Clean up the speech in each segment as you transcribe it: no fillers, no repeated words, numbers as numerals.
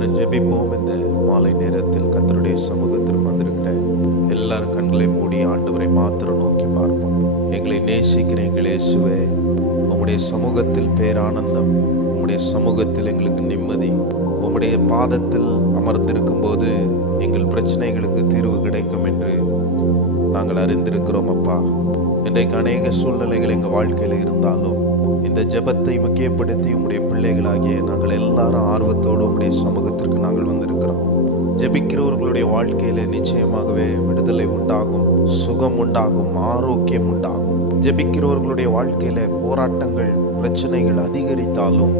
எல்லாரும் ஜெபிப்போம். இந்த மாலை நேரத்தில் கர்த்தருடைய சமூகத்தில் வந்திருக்கிற எல்லாரும் கண்களை மூடி ஆண்டவரை மாத்திரம் நோக்கி பார்ப்போம். எங்களை நேசிக்கிற எங்கள் இயேசுவே, உம்முடைய சமூகத்தில் பேரானந்தம், உம்முடைய சமூகத்தில் எங்களுக்கு நிம்மதி, உம்முடைய பாதத்தில் அமர்ந்திருக்கும் போது எங்கள் பிரச்சனைகளுக்கு தீர்வு கிடைக்கும் என்று நாங்கள் அறிந்திருக்கிறோம். அப்பா, இன்றைக்கு அநேக சூழ்நிலைகள் எங்கள் வாழ்க்கையில் இருந்தாலும் இந்த ஜெபத்தை முக்கியப்படுத்தி உம்முடைய பிள்ளைகளாகிய நாங்கள் எல்லாரும் ஆர்வத்தோடு உம்முடைய சமூகத்திற்கு நாங்கள் வந்திருக்கிறோம். ஜெபிக்கிறவர்களுடைய வாழ்க்கையில நிச்சயமாகவே விடுதலை உண்டாகும், சுகம் உண்டாகும், ஆரோக்கியம் உண்டாகும். ஜெபிக்கிறவர்களுடைய வாழ்க்கையில போராட்டங்கள், பிரச்சனைகள் அதிகரித்தாலும்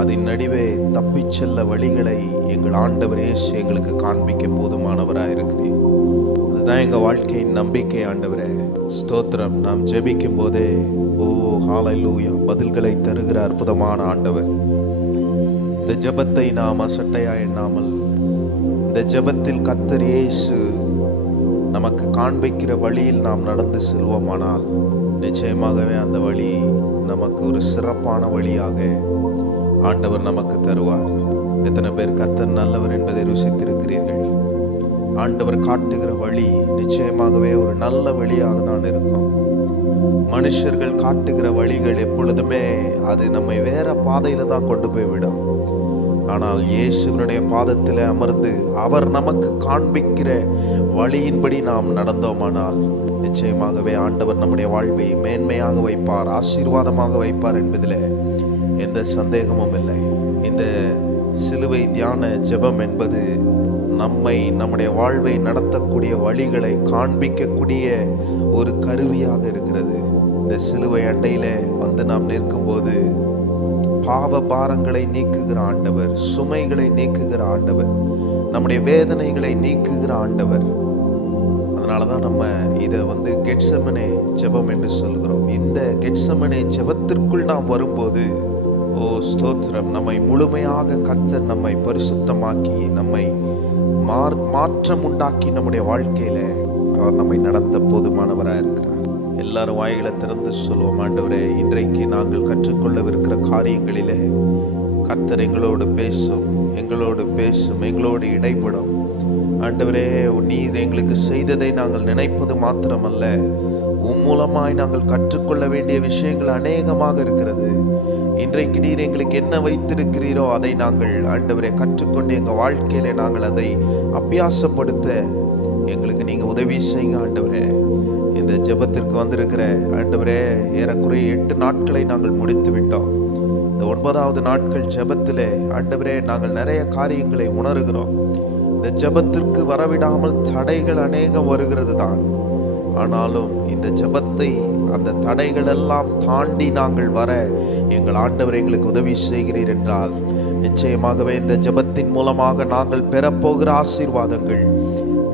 அதன் நடுவே தப்பிச் செல்ல வழிகளை எங்கள் ஆண்டவர் இயேசு எங்களுக்கு காண்பிக்க போதுமானவராக இருக்கிறீர். அதுதான் எங்கள் வாழ்க்கையின் நம்பிக்கை. ஆண்டவரே ஸ்தோத்திரம். நாம் ஜெபிக்கும் போதே ஹல்லேலூயா பதில்களை தருகிற அற்புதமான ஆண்டவர். இந்த ஜெபத்தை நாம் அசட்டையா எண்ணாமல், இந்த ஜெபத்தில் கர்த்தர் இயேசு நமக்கு காண்பிக்கிற வழியில் நாம் நடந்து செல்வோமானால் நிச்சயமாகவே அந்த வழி நமக்கு ஒரு சிறப்பான வழியாக ஆண்டவர் நமக்கு தருவார். எத்தனை பேர் கர்த்தர் நல்லவர் என்பதை ருசித்திருக்கிறீர்கள்? ஆண்டவர் காட்டுகிற வழி நிச்சயமாகவே ஒரு நல்ல வழியாக தான் இருக்கும். மனுஷர்கள் காட்டுகிற வழிகள் எப்பொழுதுமே அது நம்மை வேற பாதையில தான் கொண்டு போய் விடும். ஆனால் இயேசுவினுடைய பாதத்தில் அமர்ந்து அவர் நமக்கு காண்பிக்கிற வழியின்படி நாம் நடந்தோமானால் நிச்சயமாகவே ஆண்டவர் நம்முடைய வாழ்வை மேன்மையாக வைப்பார், ஆசீர்வாதமாக வைப்பார் என்பதில் எந்த சந்தேகமும் இல்லை. இந்த சிலுவை தியான ஜெபம் என்பது நம்முடைய வாழ்வை நடத்தக்கூடிய வழிகளை காண்பிக்கக்கூடிய ஒரு கருவியாக இருக்கிறது. இந்த சிலுவை அண்டையில வந்து நாம் நிற்கும்போது பாவ பாரங்களை நீக்குகிற ஆண்டவர், சுமைகளை நீக்குகிற ஆண்டவர், நம்முடைய வேதனைகளை நீக்குகிற ஆண்டவர். அதனாலதான் நம்ம இதை கெட்செமனே ஜெபம் என்று சொல்கிறோம். இந்த கெட்செமனே ஜெபத்திற்குள் நாம் வரும்போது ஸ்தோத்திரம், நம்மை முழுமையாக கர்த்தர் நம்மை பரிசுத்தமாக்கி, நம்மை மாற்றம் உண்டாக்கி நம்முடைய வாழ்க்கையில அவர் நம்மை நடத்த போதுமானவராக இருக்கிறார். எல்லாரும் வாயில திறந்து சொல்லுவோம், ஆண்டவரே இன்றைக்கு நாங்கள் கற்றுக்கொள்ளவிருக்கிற காரியங்களிலே கர்த்தர் எங்களோடு பேசும், எங்களோடு இடைப்படும். ஆண்டவரே, நீர் எங்களுக்கு செய்ததை நாங்கள் நினைப்பது மாத்திரமல்ல, உம் மூலமாய் நாங்கள் கற்றுக்கொள்ள வேண்டிய விஷயங்கள் அநேகமாக இருக்கிறது. இன்றைக்கு நீர் எங்களுக்கு என்ன வைத்திருக்கிறீரோ அதை நாங்கள் ஆண்டவரே கற்றுக்கொண்டு எங்கள் வாழ்க்கையில நாங்கள் அதை அபியாசப்படுத்த எங்களுக்கு நீங்க உதவி செய்யுங்க. ஆண்டவரே, இந்த ஜெபத்திற்கு வந்திருக்கிற ஆண்டவரே ஏறக்குறைய 8 நாட்களை நாங்கள் முடித்து விட்டோம். இந்த 9வது நாட்கள் ஜெபத்திலே ஆண்டவரே நாங்கள் நிறைய காரியங்களை உணர்கிறோம். இந்த ஜெபத்திற்கு வரவிடாமல் தடைகள் அநேகம் வருகிறது தான். ஆனாலும் இந்த ஜெபத்தை, அந்த தடைகள் எல்லாம் தாண்டி நாங்கள் வர எங்கள் ஆண்டவர் எங்களுக்கு உதவி செய்கிறீர் என்றால் நிச்சயமாகவே இந்த ஜெபத்தின் மூலமாக நாங்கள் பெறப்போகிற ஆசீர்வாதங்கள்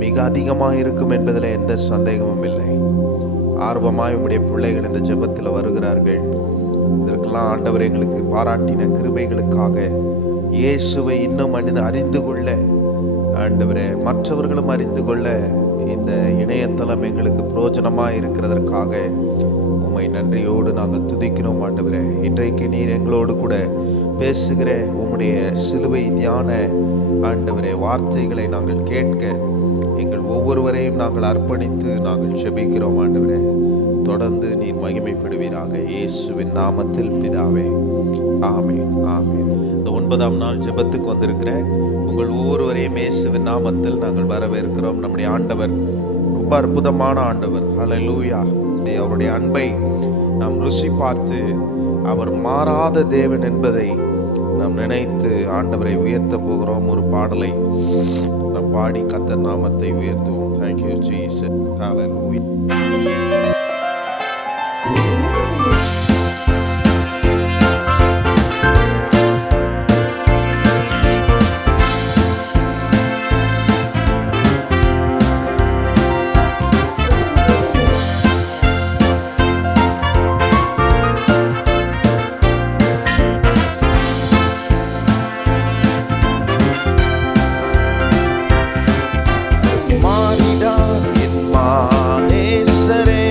மிக அதிகமாக இருக்கும் என்பதில் எந்த சந்தேகமும் இல்லை. ஆர்வமாய் உம்முடைய பிள்ளைகள் இந்த ஜெபத்தில் வருகிறார்கள். இதற்கெல்லாம் ஆண்டவர் எங்களுக்கு பாராட்டின கிருபைகளுக்காக, இயேசுவை இன்னும் அறிந்து கொள்ள ஆண்டவரே மற்றவர்களும் அறிந்து கொள்ள இந்த இணையதளம் எங்களுக்கு பிரயோஜனமாக இருக்கிறதற்காக உம்மை நன்றியோடு நாங்கள் துதிக்கிறோம். ஆண்டவரே, இன்றைக்கு நீர் எங்களோடு கூட பேசுகிற உம்முடைய சிலுவை தியான ஆண்டவரே வார்த்தைகளை நாங்கள் கேட்க எங்கள் ஒவ்வொருவரையும் நாங்கள் அர்ப்பணித்து நாங்கள் ஜெபிக்கிறோம். ஆண்டவரே, தொடர்ந்து நீர் மகிமைப்படுவீராக. இயேசுவின் நாமத்தில் பிதாவே, ஆமென், ஆமென். இந்த 9ஆம் நாள் ஜெபத்துக்கு வந்திருக்கிற உங்கள் ஒவ்வொருவரையும் இயேசுவின் நாமத்தில் நாங்கள் வரவேற்கிறோம். நம்முடைய ஆண்டவர் ரொம்ப அற்புதமான ஆண்டவர். ஹல்லேலூயா. அவருடைய அன்பை நாம் ருசி பார்த்து அவர் மாறாத தேவன் என்பதை நாம் நினைத்து ஆண்டவரை உயர்த்த போகிறோம். ஒரு பாடலை நாம் பாடி கர்த்தர் நாமத்தை உயர்த்துவோம். Thank you Jesus. Hallelujah. மானிடார் என் மானேசரே,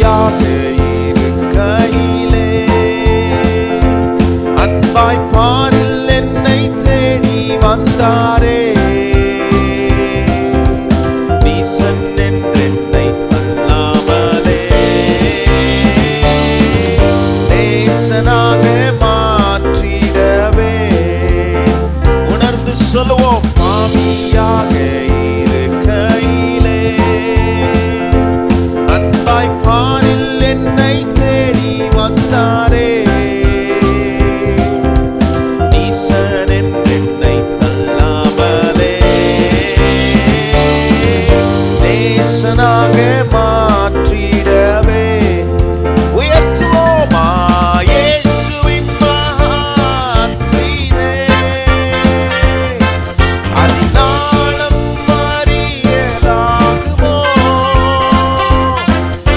மாமியாக இருக்கையிலே அன்பாய் பாரில் என்னை தேடி வந்தாரே. நீசன் என்றென்னை தள்ளாமலே நேசனாக மாற்றிடவே. உணர்ந்து சொல்லுவோம், மாமியாக இருக்கையிலே அன்பாய் பாரில் என்னை தேடி வந்தாரே. நீசன் என்றென்னை தள்ளாமலே நேசனாக மாற்றிடவே. உயர்த்துவோமா இயேசுவின் மகான் மீதே அதினாலும் அறியலாகுமோ.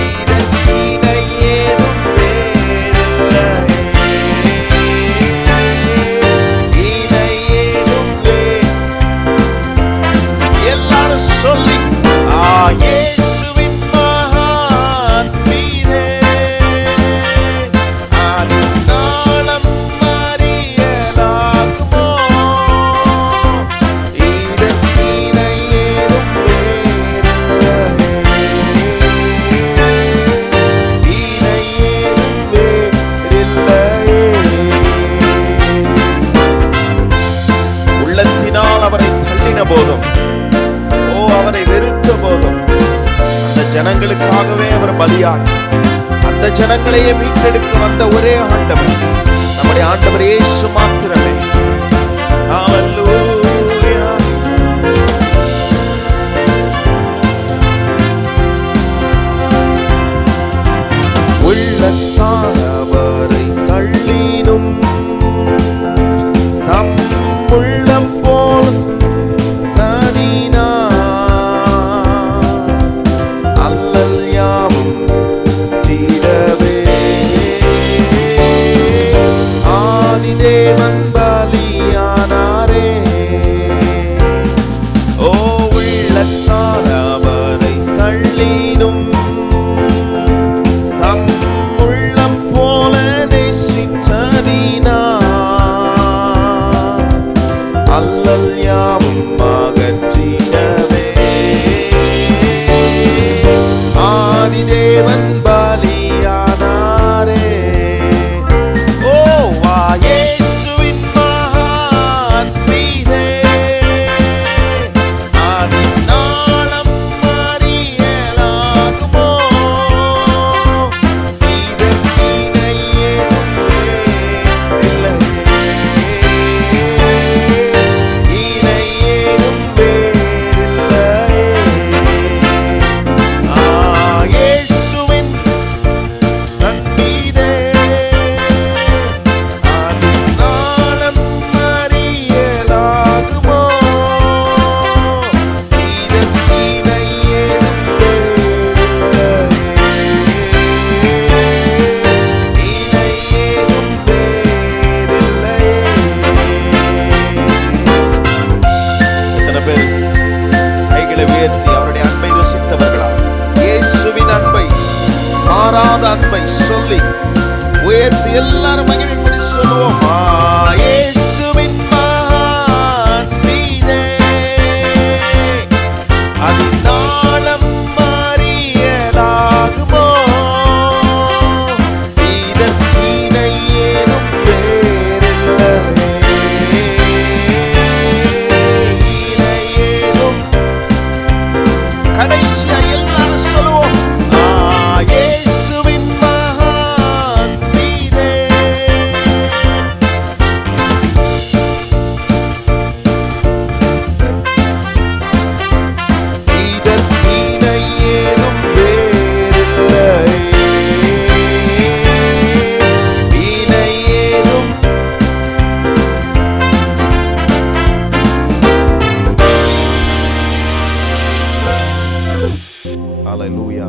இதற்கிணை ஏதும் வேறில்லை, இணை ஏதும் எல்லாரும் சொல்லி இயேசுவின் மகான் மீதே அதினாலும் அறியலாகுமோ. இதற்கிணை ஏதும் வேறில்லை, இணை ஏதும் வேறில்லை. உள்ளத்தினால் அவரை தள்ளின போதும், அவரை வெறுத்த போதும், அந்த ஜனங்களுக்காகவே அவர் பலியாகி அந்த ஜனங்களையே மீட்டெடுக்க வந்த ஒரே ஆண்டவர் நம்முடைய ஆண்டவர் இயேசு மாத்திரமே. ஹல்லேலூயா. உள்ளத்தால் அவரை தள்ளினும் தம் உள்ளம் போல் தனினா அல்லல் யாவும் தீரவே. ஆதிதேவன் பலியானாரே. ஓ உள்ளத்தால் அவரை தள்ளினும் தம் உள்ளம் போல நேசித்ததினா அல்லல் யாவும் அகற்றிடவே. ஆதிதேவன் பலியானாரே. ஓ இயேசுவின் மகான் மீதே அதினாலும் அறியலாகுமோ. இதற்கிணை ஏதும் வேறில்லை, இணை ஏதும் வேறில்லை. இயேசுவின் மீதே அதினாலும் அறியலாகுமோ. இதற்கிணை ஏதும் வேறில்லை, இணை ஏதும் வேறில்லை. எத்தனை பேர் கைகளை உயர்த்தி அவருடைய அன்பை ருசித்தவர்களா? இயேசுவின் அன்பை, மாறாத அன்பை சொல்லி உயர்த்தி எல்லாரும் மகிமைப்படி சொல்லுவோம். இயேசுவின் மகான் மீதே அதினாலும் அறியலாகுமோ. இதற்கிணை ஏதும் வேறில்லை, இணை ஏதும். கடைசியா எல்லாரும் சொல்லுவோம், இயேசுவின் மகான் மீதே ஹல்லேலூயா.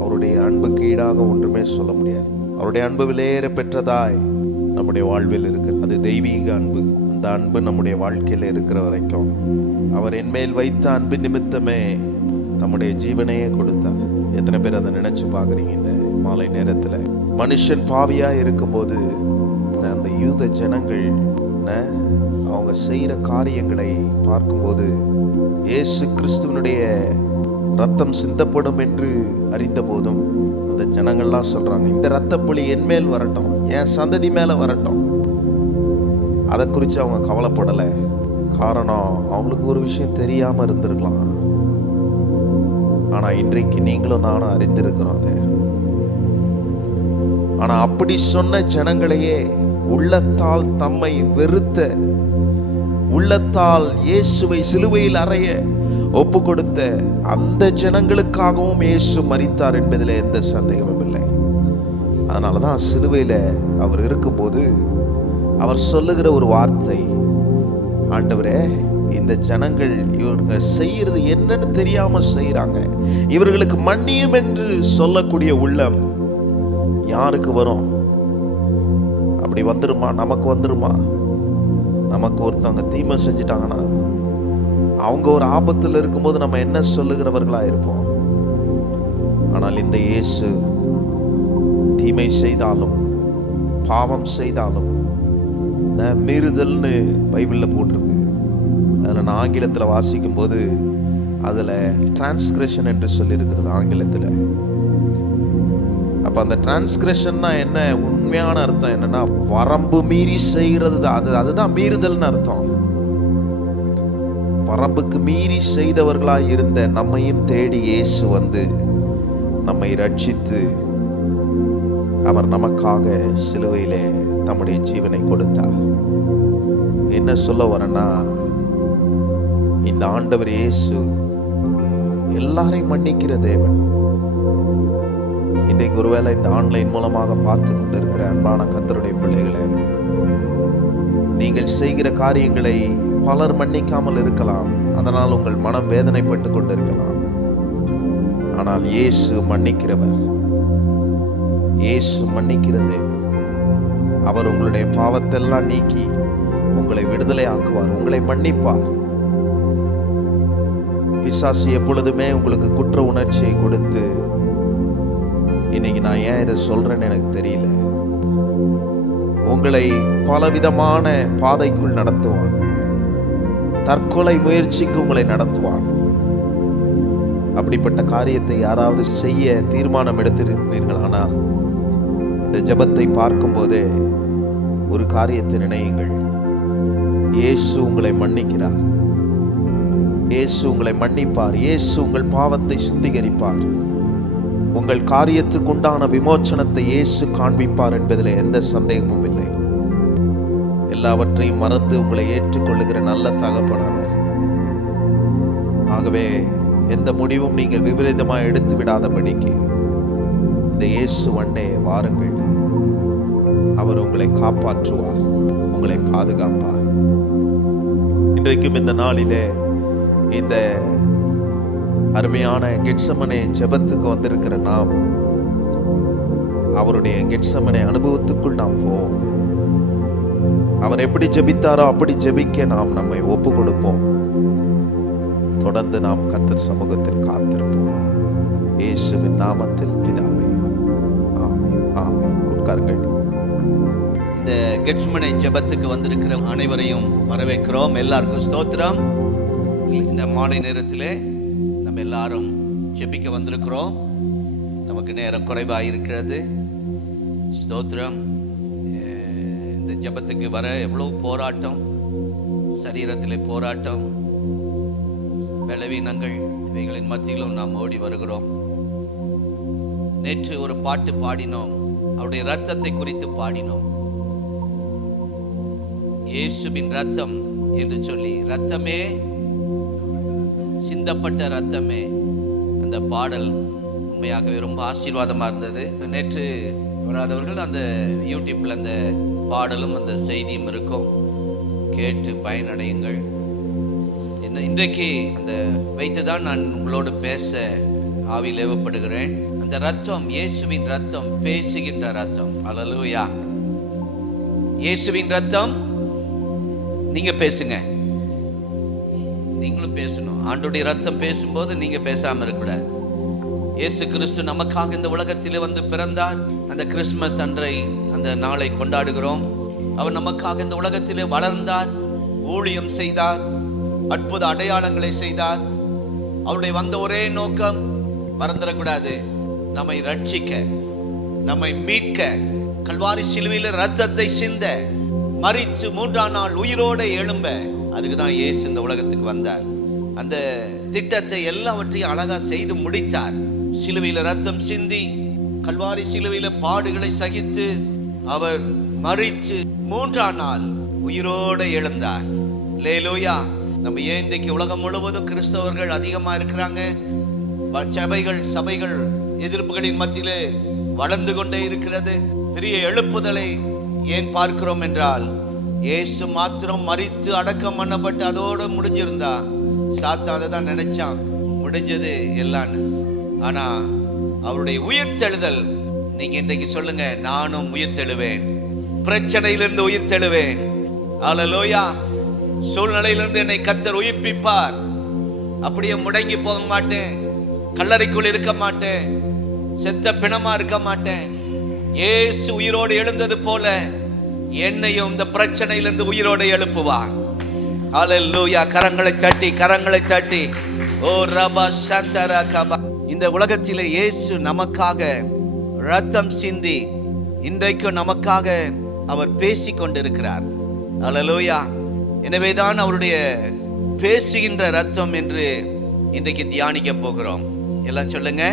அவருடைய அன்புக்கு ஈடாக ஒன்றுமே சொல்ல முடியாது. அவருடைய அன்பு விலையேற பெற்றதாய் நம்முடைய வாழ்வில் இருக்கு. அது தெய்வீக அன்பு. அந்த அன்பு நம்முடைய வாழ்க்கையில இருக்கிற வரைக்கும் அவர் என்மேல் வைத்த அன்பு நிமித்தமே நம்முடைய ஜீவனையே கொடுத்தார். எத்தனை பேர் அதை நினைச்சு பாக்குறீங்க? இந்த மாலை நேரத்துல மனுஷன் பாவியா இருக்கும்போது அந்த யூத ஜனங்கள் அவங்க செய்யற காரியங்களை பார்க்கும்போது இயேசு கிறிஸ்துவனுடைய ரத்தம் சிந்தப்படும் என்று அறிந்த போதும் அந்த ஜனங்கள்லாம் சொல்றாங்க, இந்த ரத்தப்பழி என் மேல் வரட்டும், என் சந்ததி மேல வரட்டும். அதை குறித்து அவங்க கவலைப்படலை. காரணம், அவங்களுக்கு ஒரு விஷயம் தெரியாம இருந்திருக்கலாம். ஆனா இன்றைக்கு நீங்களும் நானும் அறிந்திருக்கிறோம் அதை. ஆனா அப்படி சொன்ன ஜனங்களையே உள்ளத்தால் தம்மை வெறுத்த, உள்ளத்தால் இயேசுவை சிலுவையில் அறைய ஒப்பு கொடுத்த அந்த ஜனங்களுக்காகவும் இயேசு மரித்தார் என்பதில் எந்த சந்தேகமும் இல்லை. அதனாலதான் சிலுவையில அவர் இருக்கும்போது அவர் சொல்லுகிற ஒரு வார்த்தை, ஆண்டவரே, இந்த ஜனங்கள் இவங்க செய்யறது என்னன்னு தெரியாம செய்யறாங்க, இவர்களுக்கு மன்னியும் என்று சொல்லக்கூடிய உள்ளம் யாருக்கு வரும்? அப்படி வந்துருமா? நமக்கு வந்துருமா? நமக்கு ஒருத்தவங்க தீமை செஞ்சிட்டாங்கன்னா அவங்க ஒரு ஆபத்தில் இருக்கும்போது நம்ம என்ன சொல்லுகிறவர்களா இருப்போம். ஆனால் இந்த இயேசு தீமை செய்தாலும் பாவம் செய்தாலும் மீறுதல்னு பைபிளில் போட்டிருக்கு. அதில் நான் ஆங்கிலத்தில் வாசிக்கும் போது அதில் டிரான்ஸ்கிரஷன் என்று சொல்லியிருக்கிறது ஆங்கிலத்தில். அப்போ அந்த டிரான்ஸ்கிரஷன்னா என்ன? உண்மையான அர்த்தம் என்னன்னா வரம்பு மீறி செய்கிறது தான். அதுதான் மீறுதல்னு அர்த்தம். வரம்புக்கு மீறி செய்தவர்களாய் இருந்த நம்மையும் தேடி இயேசு வந்து நம்மை ரட்சித்து அவர் நமக்காக சிலுவையிலே தம்முடைய ஜீவனை கொடுத்தார். என்ன சொல்ல வரேன்னா, இந்த ஆண்டவர் இயேசு எல்லாரையும் மன்னிக்கிற தேவன். இன்றைக்கு ஒருவேளை இந்த ஆன்லைன் மூலமாக பார்த்து கொண்டிருக்கிற அன்பான கர்த்தருடைய பிள்ளைகளை, நீங்கள் செய்கிற காரியங்களை பலர் மன்னிக்காமல் இருக்கலாம். அதனால் உங்கள் மனம் வேதனைப்பட்டு கொண்டிருக்கலாம். ஆனால் இயேசு மன்னிக்கிறவர், இயேசு மன்னிக்கிற தேவன். அவர் உங்களுடைய பாவத்தெல்லாம் நீக்கி உங்களை விடுதலை ஆக்குவார், உங்களை மன்னிப்பார். பிசாசு எப்பொழுதுமே உங்களுக்கு குற்ற உணர்ச்சியை கொடுத்து, இன்னைக்கு நான் ஏன் இதை சொல்றேன்னு எனக்கு தெரியல, உங்களை பலவிதமான பாதைக்குள் நடத்துவான். தற்கொலை முயற்சிக்கு உங்களை நடத்துவான். அப்படிப்பட்ட காரியத்தை யாராவது செய்ய தீர்மானம் எடுத்திருந்தீர்கள் ஆனால் இந்த ஜெபத்தை பார்க்கும் போதே ஒரு காரியத்தை நினையுங்கள். இயேசு உங்களை மன்னிக்கிறார், இயேசு உங்களை மன்னிப்பார், இயேசு உங்கள் பாவத்தை சுத்திகரிப்பார், உங்கள் காரியத்துக்கு உண்டான விமோச்சனத்தை இயேசு காண்பிப்பார் என்பதில் எந்த சந்தேகமும் இல்லை. எல்லாவற்றையும் மறந்து உங்களை ஏற்றுக்கொள்ளுகிற நல்ல தகப்பனவர். ஆகவே எந்த முடிவும் நீங்கள் விபரீதமாக எடுத்து விடாதபடிக்கு இந்த இயேசு வண்டே வாருங்கள். அவர் உங்களை காப்பாற்றுவார், உங்களை பாதுகாப்பார். இன்றைக்கும் இந்த நாளிலே இந்த அருமையான கெட்சமனே ஜெபத்துக்கு வந்திருக்கிற நாம் அவருடைய கெட்சமனே அனுபவத்துக்குள் நாம் போவோம். அவர் எப்படி ஜெபித்தாரோ அப்படி ஜெபிக்க நாம் நம்மை ஒப்பு கொடுப்போம். தொடர்ந்து நாம் கர்த்தர் சமூகத்தில் காத்திருப்போம். இயேசுவின் நாமத்தில் பிதாவே, ஆமென், ஆமென். உட்காருங்கள். இந்த கெட்சமனே ஜெபத்துக்கு வந்திருக்கிற அனைவரையும் வரவேற்கிறோம். எல்லாருக்கும் ஸ்தோத்திரம். இந்த மாலை நேரத்திலே நம்ம எல்லாரும் ஜெபிக்க வந்திருக்கிறோம். நமக்கு நேரம் குறைவாக இருக்கிறது. ஸ்தோத்திரம். இந்த ஜெபத்துக்கு வர எவ்வளவு போராட்டம், சரீரத்திலே போராட்டம், பலவீனங்கள், இவைகளின் மத்தியிலும் நாம் ஓடி வருகிறோம். நேற்று ஒரு பாட்டு பாடினோம், அவருடைய இரத்தத்தை குறித்து பாடினோம். இயேசுவின் இரத்தம் என்று சொல்லி, இரத்தமே, சிந்தப்பட்ட இரத்தமே. அந்த பாடல் உண்மையாகவே ரொம்ப ஆசீர்வாதமாக இருந்தது. நேற்று வராதவர்கள் அந்த யூடியூப்பில் அந்த பாடலும் அந்த செய்தியும் இருக்கும், கேட்டு பயனடையுங்கள். இன்றைக்கு அந்த வைத்துதான் நான் உங்களோடு பேச ஆவியில் ஏவப்படுகிறேன். அந்த ரத்தம், இயேசுவின் ரத்தம், பேசுகின்ற ரத்தம். அல்லேலூயா. இயேசுவின் ரத்தம். நீங்க பேசுங்க, நீங்களும் பேசணும். ஆண்டவருடைய ரத்தம் பேசும்போது நீங்க பேசாம இருக்கக்கூடாது. இயேசு கிறிஸ்து நமக்காக இந்த உலகத்திலே வந்து பிறந்தார். அந்த கிறிஸ்துமஸ் அன்றை அந்த நாளை கொண்டாடுகிறோம். அவர் நமக்காக இந்த உலகத்திலே வளர்ந்தார், ஊழியம் செய்தார், அற்புத அடையாளங்களை செய்தார். அவருடைய வந்த ஒரே நோக்கம் மறந்துடக்கூடாது, நம்மை ரட்சிக்க, நம்மை மீட்க, கல்வாரி சிலுவையில் ரத்தத்தை சிந்த, மரித்து 3ஆம் நாள் உயிரோடு எழும்ப. அதுக்கு தான் இயேசு இந்த உலகத்துக்கு வந்தார். அந்த திட்டத்தை எல்லாவற்றையும் அழகா செய்து முடித்தார். சிலுவையில் ரத்தம் சிந்தி, கல்வாரி சிலுவையில் பாடுகளை சகித்து, அவர் மரித்து 3ஆம் நாள் உயிரோடு எழுந்தார். அல்லேலூயா. நம்ம ஏன் இன்றைக்கு உலகம் முழுவதும் கிறிஸ்தவர்கள் அதிகமா இருக்கிறாங்க? சபைகள் எதிர்ப்புகளின் மத்தியிலே வளர்ந்து கொண்டே இருக்கிறது. பெரிய எழுப்புதலை ஏன் பார்க்கிறோம் என்றால், இயேசு மாத்திரம் மரித்து அடக்கம் பண்ணப்பட்டு அதோடு முடிஞ்சிருந்தா, சாத்தான் அதை தான் நினைச்சான், முடிஞ்சது எல்லாம். ஆனா அவருடைய உயிர்த்தெழுதல், நீங்க இன்றைக்கு சொல்லுங்க, நானும் உயிர்த்தெழுவேன், பிரச்சனையிலிருந்து உயிர்த்தெழுவேன். அல்லேலூயா. சூழ்நிலையிலிருந்து என்னை கர்த்தர் உயிர்ப்பிப்பார். அப்படியே முடங்கி போக மாட்டேன், கல்லறைக்குள் இருக்க மாட்டேன், செத்த பிணமா இருக்க மாட்டேன். இயேசு உயிரோடு எழுந்தது போல என்னையும் இந்த பிரச்சனையிலிருந்து உயிரோடு எழுப்புவார். அல்லேலூயா. கரங்களை தட்டி ஓ ரபா சந்தரா கபா. இந்த உலகத்திலே இயேசு நமக்காக ரத்தம் சிந்தி இன்றைக்கு நமக்காக அவர் பேசி கொண்டிருக்கிறார். அல்லேலூயா. எனவேதான் அவருடைய பேசுகின்ற ரத்தம் என்று இன்றைக்கு தியானிக்க போகிறோம். எல்லாம் சொல்லுங்க,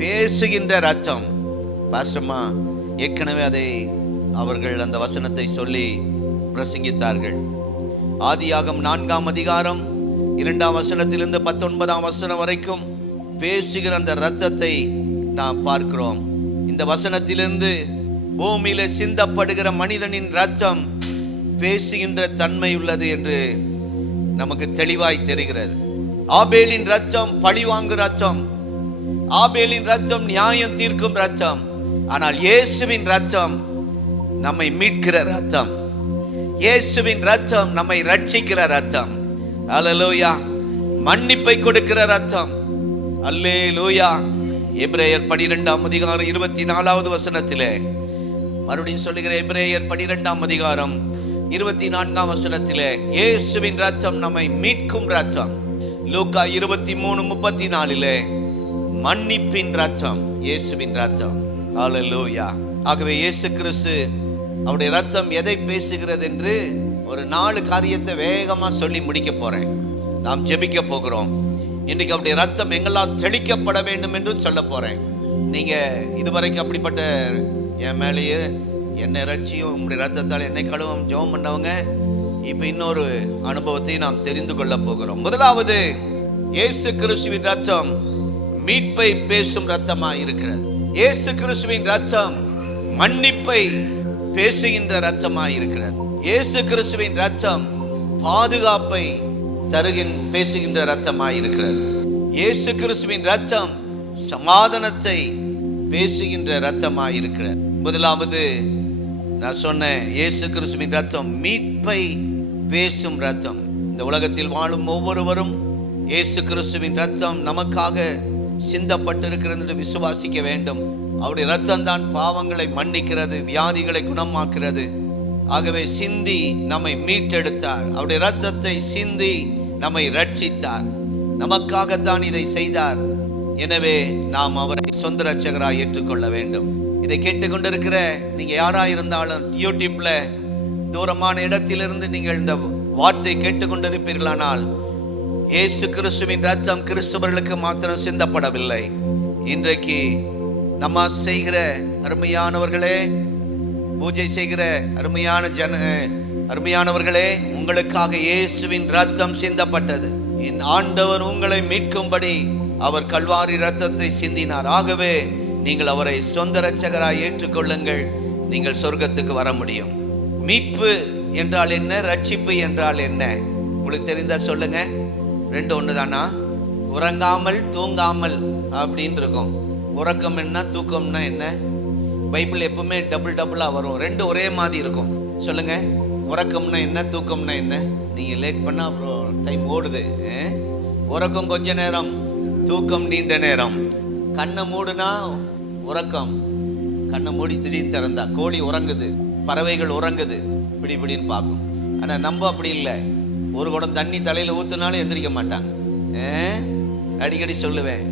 பேசுகின்ற ரத்தம். பாஸ்டர்மா ஏற்கனவே அதை அவர்கள் அந்த வசனத்தை சொல்லி பிரசங்கித்தார்கள். ஆதியாகமம் 4ஆம் அதிகாரம் 2ஆம் வசனத்திலிருந்து 19ஆம் வசனம் வரைக்கும் பேசுகிற அந்த இரத்தத்தை நாம் பார்க்கிறோம். இந்த வசனத்திலிருந்து பூமியில சிந்தப்படுகிற மனிதனின் இரத்தம் பேசுகின்ற தன்மை உள்ளது என்று நமக்கு தெளிவாய் தெரிகிறது. ஆபேலின் இரத்தம் பழிவாங்கும் இரத்தம், ஆபேலின் இரத்தம் நியாயம் தீர்க்கும் இரத்தம். ஆனால் இயேசுவின் இரத்தம் நம்மை மீட்கிற இரத்தம், இயேசுவின் இரத்தம் நம்மை ரட்சிக்கிற இரத்தம். அல்லேலூயா. மன்னிப்பை கொடுக்கிற இரத்தம். அல்லேலூயா. எபிரேயர் 12ஆம் அதிகாரம் 24வது வசனத்திலே மறுபடியும் சொல்லுகிற, எபிரேயர் 12ஆம் அதிகாரம் 24ஆம் வசனத்திலே இயேசுவின் இரத்தம் நம்மை மீட்கும் இரத்தம். லூக்கா 23:34 மன்னிப்பின் இரத்தம், இயேசுவின் இரத்தம். அல்லேலூயா. ஆகவே இயேசு கிறிஸ்து அவருடைய இரத்தம் எதை பேசுகிறது என்று ஒரு 4 காரியத்தை வேகமா சொல்லி முடிக்க போறேன். நாம் ஜெபிக்க போகிறோம். இன்றைக்கு அவருடைய இரத்தம் எங்கெல்லாம் தெளிக்கப்பட வேண்டும் என்று சொல்ல போறேன். நீங்க இதுவரைக்கும் அப்படிப்பட்ட என் மேலேயே என்னை ரட்சியும் உங்களுடைய இரத்தத்தால் என்னை கழுவும் ஜெபம் பண்ணவங்க, இப்ப இன்னொரு அனுபவத்தை நாம் தெரிந்து கொள்ள போகிறோம். முதலாவது, இயேசு கிறிஸ்துவின் இரத்தம் மீட்பை பேசும் இரத்தமா இருக்கிறது. இயேசு கிறிஸ்துவின் இரத்தம் மன்னிப்பை பேசுகின்ற இரத்தமா இருக்கிறது. இயேசு கிறிஸ்துவின் இரத்தம் பாதுகாப்பை பேசுகின்ற இரத்தமா இருக்கிறது. இயேசு கிறிஸ்துவின் இரத்தம் சமாதானத்தை பேசுகின்ற இரத்தமா இருக்கிறது. முதலாவது நான் சொன்னேன், இயேசு கிறிஸ்துவின் இரத்தம் மீட்பை பேசும் இரத்தம். இந்த உலகத்தில் வாழும் ஒவ்வொருவரும் இயேசு கிறிஸ்துவின் இரத்தம் நமக்காக சிந்தப்பட்டிருக்கிறது என்று விசுவாசிக்க வேண்டும். அவருடைய இரத்தம் தான் பாவங்களை மன்னிக்கிறது, வியாதிகளை குணமாக்குறது. ஆகவே சிந்தி நம்மை மீட்டெடுத்தார். அவருடைய இரத்தத்தை சிந்தி நம்மை ரட்சித்தார். நமக்காகத்தான் இதை செய்தார். எனவே நாம் அவரை சொந்த ரட்சகராய் ஏற்றுக்கொள்ள வேண்டும். இதை கேட்டுக்கொண்டிருக்கிற நீங்க யாரா இருந்தாலும், யூடியூப்ல தூரமான இடத்திலிருந்து நீங்கள் இந்த வார்த்தை கேட்டுக்கொண்டிருப்பீர்களானால், இயேசு கிறிஸ்துவின் இரத்தம் கிறிஸ்தவர்களுக்கு மாத்திரம் சிந்தப்படவில்லை. இன்றைக்கு நம்ம செய்கிற அருமையானவர்களே, பூஜை செய்கிற அருமையானவர்களே, உங்களுக்காக இயேசுவின் இரத்தம் சிந்தப்பட்டது. என் ஆண்டவர் உங்களை மீட்கும்படி அவர் கல்வாரி இரத்தத்தை சிந்தினார். ஆகவே நீங்கள் அவரை சொந்த இரட்சகராய் ஏற்றுக்கொள்ளுங்கள், நீங்கள் சொர்க்கத்துக்கு வர முடியும். மீட்பு என்றால் என்ன, ரட்சிப்பு என்றால் என்ன உங்களுக்கு தெரிந்தா சொல்லுங்க. 2 ஒண்ணுதானா? உறங்காமல் தூங்காமல் அப்படின்னு இருக்கும். உறக்கம் என்ன, தூக்கம்னா என்ன? பைபிள் எப்பவுமே டபுளா வரும். 2 ஒரே மாதிரி இருக்கும். சொல்லுங்க, உறக்கம்னா என்ன, தூக்கம்னா என்ன? நீங்க லேட் பண்ணா அப்புறம் டைம் ஓடுது. உறக்கம் கொஞ்ச நேரம், தூக்கம் நீண்ட நேரம். கண்ணை மூடுனா உறக்கம், கண்ணை மூடி திடீர்னு திறந்தா கோழி உறங்குது, பறவைகள் உறங்குது, இப்படின்னு பார்க்கும். ஆனால் நம்ம அப்படி இல்லை. ஒரு குடம் தண்ணி தலையில் ஊத்துனாலும் எந்திரிக்க மாட்டாங்க. அடிக்கடி சொல்லுவேன்,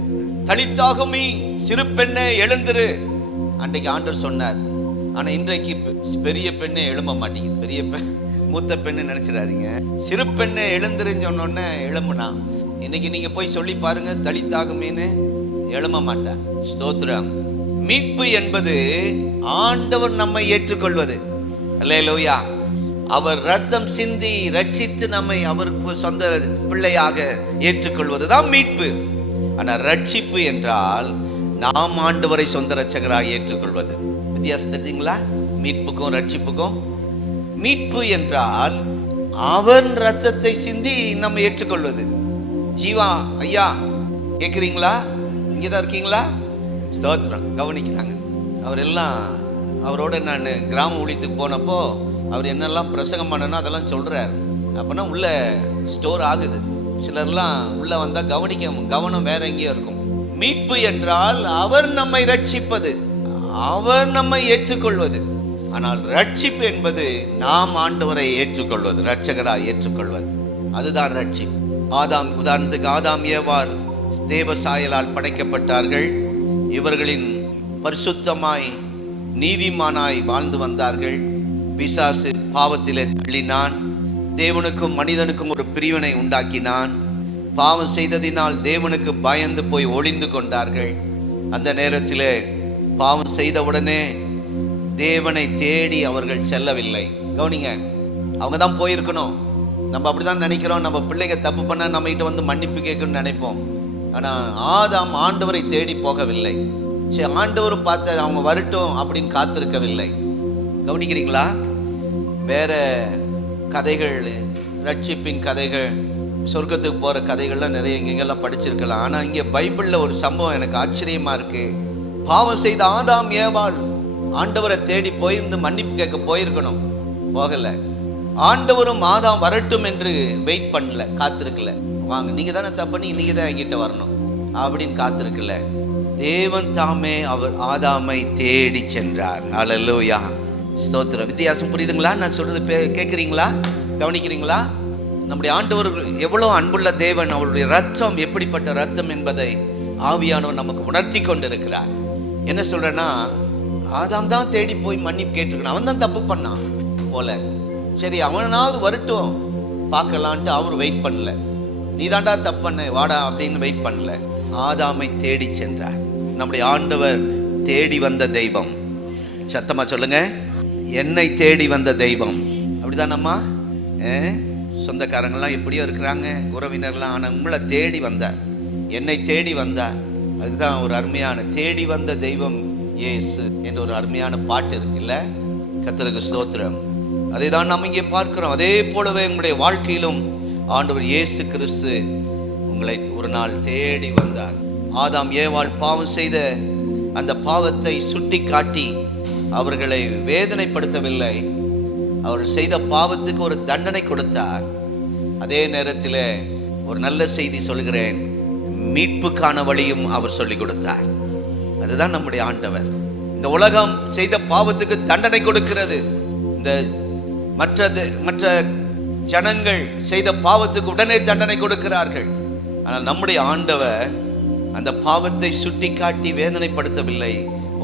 தலித்தாகுமி சிறு பெண்ணே எழுந்துரு. அன்றைக்கு ஆண்டவர் சொன்னார். ஆனால் இன்றைக்கு பெரிய பெண்ணே எழும்ப மாட்டேங்குது. பெரிய மூத்த பெண்ணு நினைச்சிடாதீங்க. சிறு பெண்ணை எழுந்துருன்னு சொன்னோன்னே எழும்புனா. இன்னைக்கு நீங்க போய் சொல்லி பாருங்க, தலித்தாகுமின்னு எழும்ப மாட்டார். ஸ்தோத்திரம். மீட்பு என்பது ஆண்டவர் நம்மை ஏற்றுக்கொள்வது. அல்லேலூயா. அவர் ரத்தம் சிந்தி ரட்சித்து நம்மை அவருக்கு சொந்த பிள்ளையாக ஏற்றுக்கொள்வதுதான் மீட்பு. ஆனால் ரட்சிப்பு என்றால் நாம் ஆண்டவரை சொந்த ரட்சகராக ஏற்றுக்கொள்வது. வித்தியாசம் தெரியுங்களா? மீட்புக்கும் ரட்சிப்புக்கும். மீட்பு என்றால் அவன் ரத்தத்தை சிந்தி நம்ம ஏற்றுக்கொள்வது. ஜீவா ஐயா கேட்குறீங்களா? இங்கேதான் இருக்கீங்களா? ஸ்தோத்திரம். கவனிக்கிறாங்க. அவர் எல்லாம் அவரோட நான் கிராம ஊழியத்துக்கு போனப்போ அவர் என்னெல்லாம் பிரசங்கம் பண்ணணும் அதெல்லாம் சொல்கிறார். அப்போனா உள்ள ஸ்டோர் ஆகுது. சிலர்லாம் உள்ளே வந்தால் கவனம் வேற எங்கேயோ இருக்கும். மீட்பு என்றால் அவர் நம்மை ரட்சிப்பது, அவர் நம்மை ஏற்றுக்கொள்வது. ஆனால் ரட்சிப்பு என்பது நாம் ஆண்டவரை ஏற்றுக்கொள்வது, ரட்சகராய் ஏற்றுக்கொள்வது. அதுதான் ரட்சிப்பு. உதாரணத்துக்கு ஆதாம் ஏவாள் தேவ சாயலால் படைக்கப்பட்டார்கள். இவர்களின் பரிசுத்தமாய் நீதிமானாய் வாழ்ந்து வந்தார்கள். பிசாசு பாவத்திலே தள்ளினான். தேவனுக்கும் மனிதனுக்கும் ஒரு பிரிவினை உண்டாக்கினான். பாவம் செய்ததினால் தேவனுக்கு பயந்து போய் ஒளிந்து கொண்டார்கள். அந்த நேரத்திலே பாவம் செய்தவுடனே தேவனை தேடி அவர்கள் செல்லவில்லை. கவனிங்க, அவங்க தான் போயிருக்கணும். நம்ம அப்படிதான் நினைக்கிறோம். நம்ம பிள்ளைங்க தப்பு பண்ண நம்ம கிட்ட வந்து மன்னிப்பு கேட்கணும்னு நினைப்போம். ஆனால் ஆதாம் ஆண்டவரை தேடி போகவில்லை. சரி, ஆண்டவரும் பார்த்து அவங்க வரட்டும் அப்படின்னு காத்திருக்கவில்லை. கவனிக்கிறீங்களா? வேற கதைகள், ரட்சிப்பின் கதைகள், சொர்க்கத்துக்கு போகிற கதைகள்லாம் நிறைய இங்கெல்லாம் படிச்சிருக்கலாம். ஆனால் இங்கே பைபிளில் ஒரு சம்பவம் எனக்கு ஆச்சரியமாக இருக்கு. பாவம் செய்த ஆதாம் ஏவாள் ஆண்டவரை தேடி போயிருந்து மன்னிப்பு கேட்க போயிருக்கணும், போகலை. ஆண்டவரும் ஆதாம் வரட்டும் என்று வெயிட் பண்ணல, காத்திருக்கல. வாங்க, நீங்க தானே தப்புன்னு இன்னைக்கு தான் என்கிட்ட வரணும் அப்படின்னு காத்திருக்கல. தேவன் தாமே அவர் ஆதாமை தேடி சென்றார். அல்லேலூயா, ஸ்தோத்திரம். வித்தியாசம் புரியுதுங்களா? நான் சொல்றது கேட்குறீங்களா? கவனிக்கிறீங்களா? நம்முடைய ஆண்டவர் எவ்வளோ அன்புள்ள தேவன். அவருடைய ரத்தம் எப்படிப்பட்ட ரத்தம் என்பதை ஆவியானவர் நமக்கு உணர்த்தி கொண்டிருக்கிறார். என்ன சொல்றேன்னா, ஆதாம் தான் தேடி போய் மன்னிப்பு கேட்டிருக்கணும். அவன் தான் தப்பு பண்ணான் போல. சரி, அவனாவது வரட்டும் பார்க்கலான்ட்டு அவர் வெயிட் பண்ணல. நீ தாண்டா தப்பு பண்ண, வாடா அப்படின்னு வெயிட் பண்ணல. ஆதாமை தேடி சென்றார். நம்முடைய ஆண்டவர் தேடி வந்த தெய்வம். சத்தமா சொல்லுங்க, என்னை தேடி வந்த தெய்வம். அப்படிதானம்மா? சொந்தக்காரங்கள்லாம் எப்படியோ இருக்கிறாங்க, உறவினர்லாம். ஆனால் உங்களை தேடி வந்தார், என்னை தேடி வந்தார். அதுதான் ஒரு அருமையான தேடி வந்த தெய்வம் இயேசு என்ற ஒரு அருமையான பாட்டு இருக்குல்ல. கர்த்தருக்கு ஸ்தோத்திரம். அதை தான் நாம் இங்கே பார்க்கிறோம். அதே போலவே உங்களுடைய வாழ்க்கையிலும் ஆண்டவர் இயேசு கிறிஸ்து உங்களை ஒரு நாள் தேடி வந்தார். ஆதாம் ஏவாள் பாவம் செய்த அந்த பாவத்தை சுட்டி காட்டி அவர்களை வேதனைப்படுத்தவில்லை. அவர்கள் செய்த பாவத்துக்கு ஒரு தண்டனை கொடுத்தார். அதே நேரத்தில் ஒரு நல்ல செய்தி சொல்கிறேன், மீட்புக்கான வழியும் அவர் சொல்லிக் கொடுத்தார். அதுதான் நம்முடைய ஆண்டவர். இந்த உலகம் செய்த பாவத்துக்கு தண்டனை கொடுக்கிறது. இந்த மற்ற ஜனங்கள் செய்த பாவத்துக்கு உடனே தண்டனை கொடுக்கிறார்கள். ஆனால் நம்முடைய ஆண்டவர் அந்த பாவத்தை சுட்டி காட்டி வேதனைப்படுத்தவில்லை,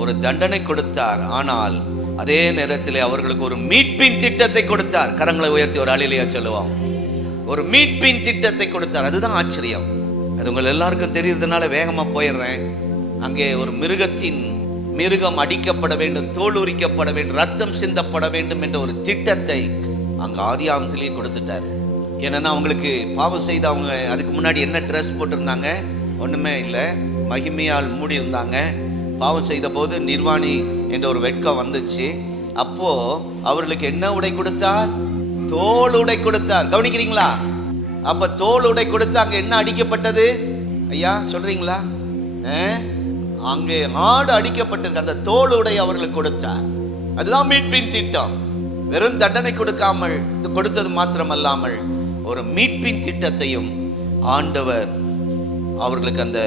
ஒரு தண்டனை கொடுத்தார். ஆனால் அதே நேரத்தில் அவர்களுக்கு ஒரு மீட்பின் திட்டத்தை கொடுத்தார். கரங்களை உயர்த்தி ஒரு அலிலியா சொல்லுவோம். ஒரு மீட்பின் திட்டத்தை கொடுத்தார். அதுதான் ஆச்சரியம். அது உங்கள் எல்லாருக்கும் தெரியறதுனால வேகமா போயிடுறேன். அங்கே ஒரு மிருகம் அடிக்கப்பட வேண்டும், தோல் உரிக்கப்பட வேண்டும், ரத்தம் சிந்தப்பட வேண்டும் என்ற ஒரு திட்டத்தை அங்கே ஆதியாகமத்திலேயே கொடுத்துட்டார். ஏன்னா அவங்களுக்கு பாவம் செய்து அவங்க அதுக்கு முன்னாடி என்ன ட்ரெஸ் போட்டிருந்தாங்க? ஒன்றுமே இல்லை, மகிமையால் மூடி இருந்தாங்க. பாவம் செய்த போது நிர்வாணி என்ற ஒரு வெட்கம் வந்துச்சு. அப்போ அவர்களுக்கு என்ன உடை கொடுத்தார்? தோல் உடை கொடுத்தார். கவனிக்கிறீங்களா? அப்ப தோல் உடை கொடுத்து அங்க என்ன அடிக்கப்பட்டது? ஐயா சொல்றீங்களா? அங்கே ஆடு அடிக்கப்பட்டிருக்கு. அந்த தோல் உடை அவர்களுக்கு கொடுத்தார். அதுதான் மீட்பின் திட்டம். வெறும் தண்டனை கொடுக்காமல் கொடுத்தது மாத்திரமல்லாமல் ஒரு மீட்பின் திட்டத்தையும் ஆண்டவர் அவர்களுக்கு அந்த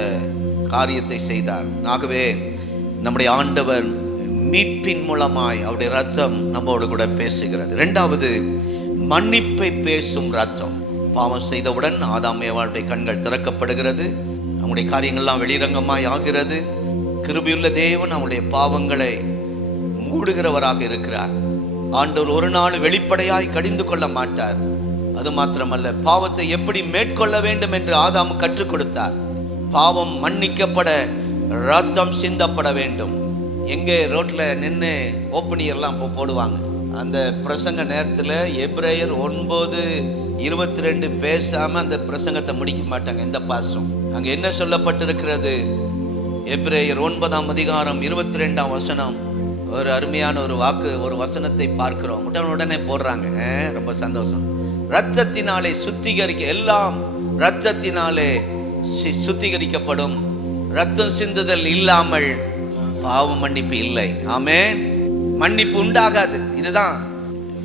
காரியத்தை செய்தார். ஆகவே நம்முடைய ஆண்டவர் மீட்பின் மூலமாய் அவருடைய ரத்தம் நம்மோடு கூட பேசுகிறது. இரண்டாவது, மன்னிப்பை பேசும் ரத்தம். பாவம் செய்தவுடன் ஆதாம் ஏவாளுடைய கண்கள் திறக்கப்படுகிறது, அவங்களுடைய காரியங்கள்லாம் வெளிரங்கமாய் ஆகிறது. கிருபையுள்ள தேவன் அவருடைய பாவங்களை மூடுகிறவராக இருக்கிறார். ஆண்டவர் ஒரு நாள் வெளிப்படையாய் கடிந்து கொள்ள மாட்டார். அது மாத்திரமல்ல, பாவத்தை எப்படி மேற்கொள்ள வேண்டும் என்று ஆதாம் கற்றுக் கொடுத்தார். பாவம் மன்னிக்கப்பட ரத்தம் சிந்தப்பட வேண்டும். எங்கே ரோட்ல நின்று ஓப்பனியெல்லாம் போடுவாங்க. அந்த பிரசங்க நேரத்தில் எபிரேயர் 9:22 பேசாம அந்த பிரசங்கத்தை முடிக்க மாட்டாங்க. எந்த பாசம் அங்க என்ன சொல்லப்பட்டிருக்கிறது? எபிரேயர் 9:22 ஒரு அருமையான ஒரு வசனத்தை பார்க்கிறோம். உடனே போடுறாங்க. ரொம்ப சந்தோஷம். இரத்தத்தினாலே சுத்திகரிக்க, எல்லாம் இரத்தத்தினாலே சுத்திகரிக்கப்படும். இரத்தம் சிந்துதல் இல்லாமல் பாவ மன்னிப்பு இல்லை. ஆமென். மன்னிப்பு உண்டாகாது. இதுதான்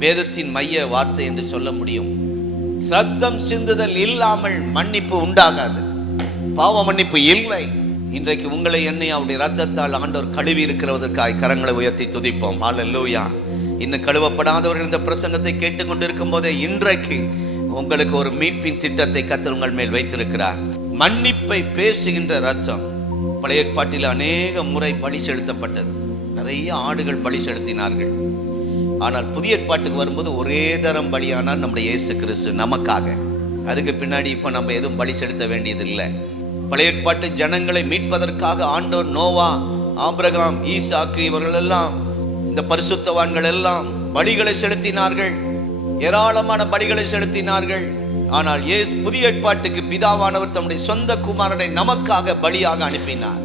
வேதத்தின் மைய வார்த்தை என்று சொல்ல முடியும். இரத்தம் சிந்துதல் இல்லாமல் மன்னிப்பு உண்டாகாது, பாவ மன்னிப்பு இல்லை. இன்றைக்கு உங்களை என்னை அவருடைய ரத்தத்தால் ஆண்டவர் கழுவி இருக்கிறதற்காக கரங்களை உயர்த்தி துதிப்போம். ஹல்லேலூயா. இன்னும் கழுவப்படாதவர்கள் இந்த பிரசங்கத்தை கேட்டுக்கொண்டிருக்கும் போதே இன்றைக்கு உங்களுக்கு ஒரு மீட்பின் திட்டத்தை கர்த்தர் உங்கள் மேல் வைத்திருக்கிறார். மன்னிப்பை பேசுகின்ற ரத்தம். பழைய ஏற்பாட்டில் அநேக முறை பலி செலுத்தப்பட்டது. நிறைய ஆடுகள் பலி செலுத்தினார்கள். ஆனால் புதிய ஏற்பாட்டுக்கு வரும்போது ஒரே தரம் பலியானார் நம்முடைய இயேசு கிறிஸ்து நமக்காக. அதுக்கு பின்னாடி இப்போ நம்ம எதுவும் பலி செலுத்த வேண்டியதில்லை. பழைய ஏற்பாட்டு ஜனங்களை மீட்பதற்காக ஆண்டவர் நோவா, ஆபிரகாம், ஈசாக்கு இவர்களெல்லாம், இந்த பரிசுத்தவான்கள் எல்லாம் பலிகளை செலுத்தினார்கள். ஏராளமான பலிகளை செலுத்தினார்கள். ஆனால் புதிய ஏற்பாட்டுக்கு பிதாவானவர் தம்முடைய சொந்த குமாரனை நமக்காக பலியாக அனுப்பினார்.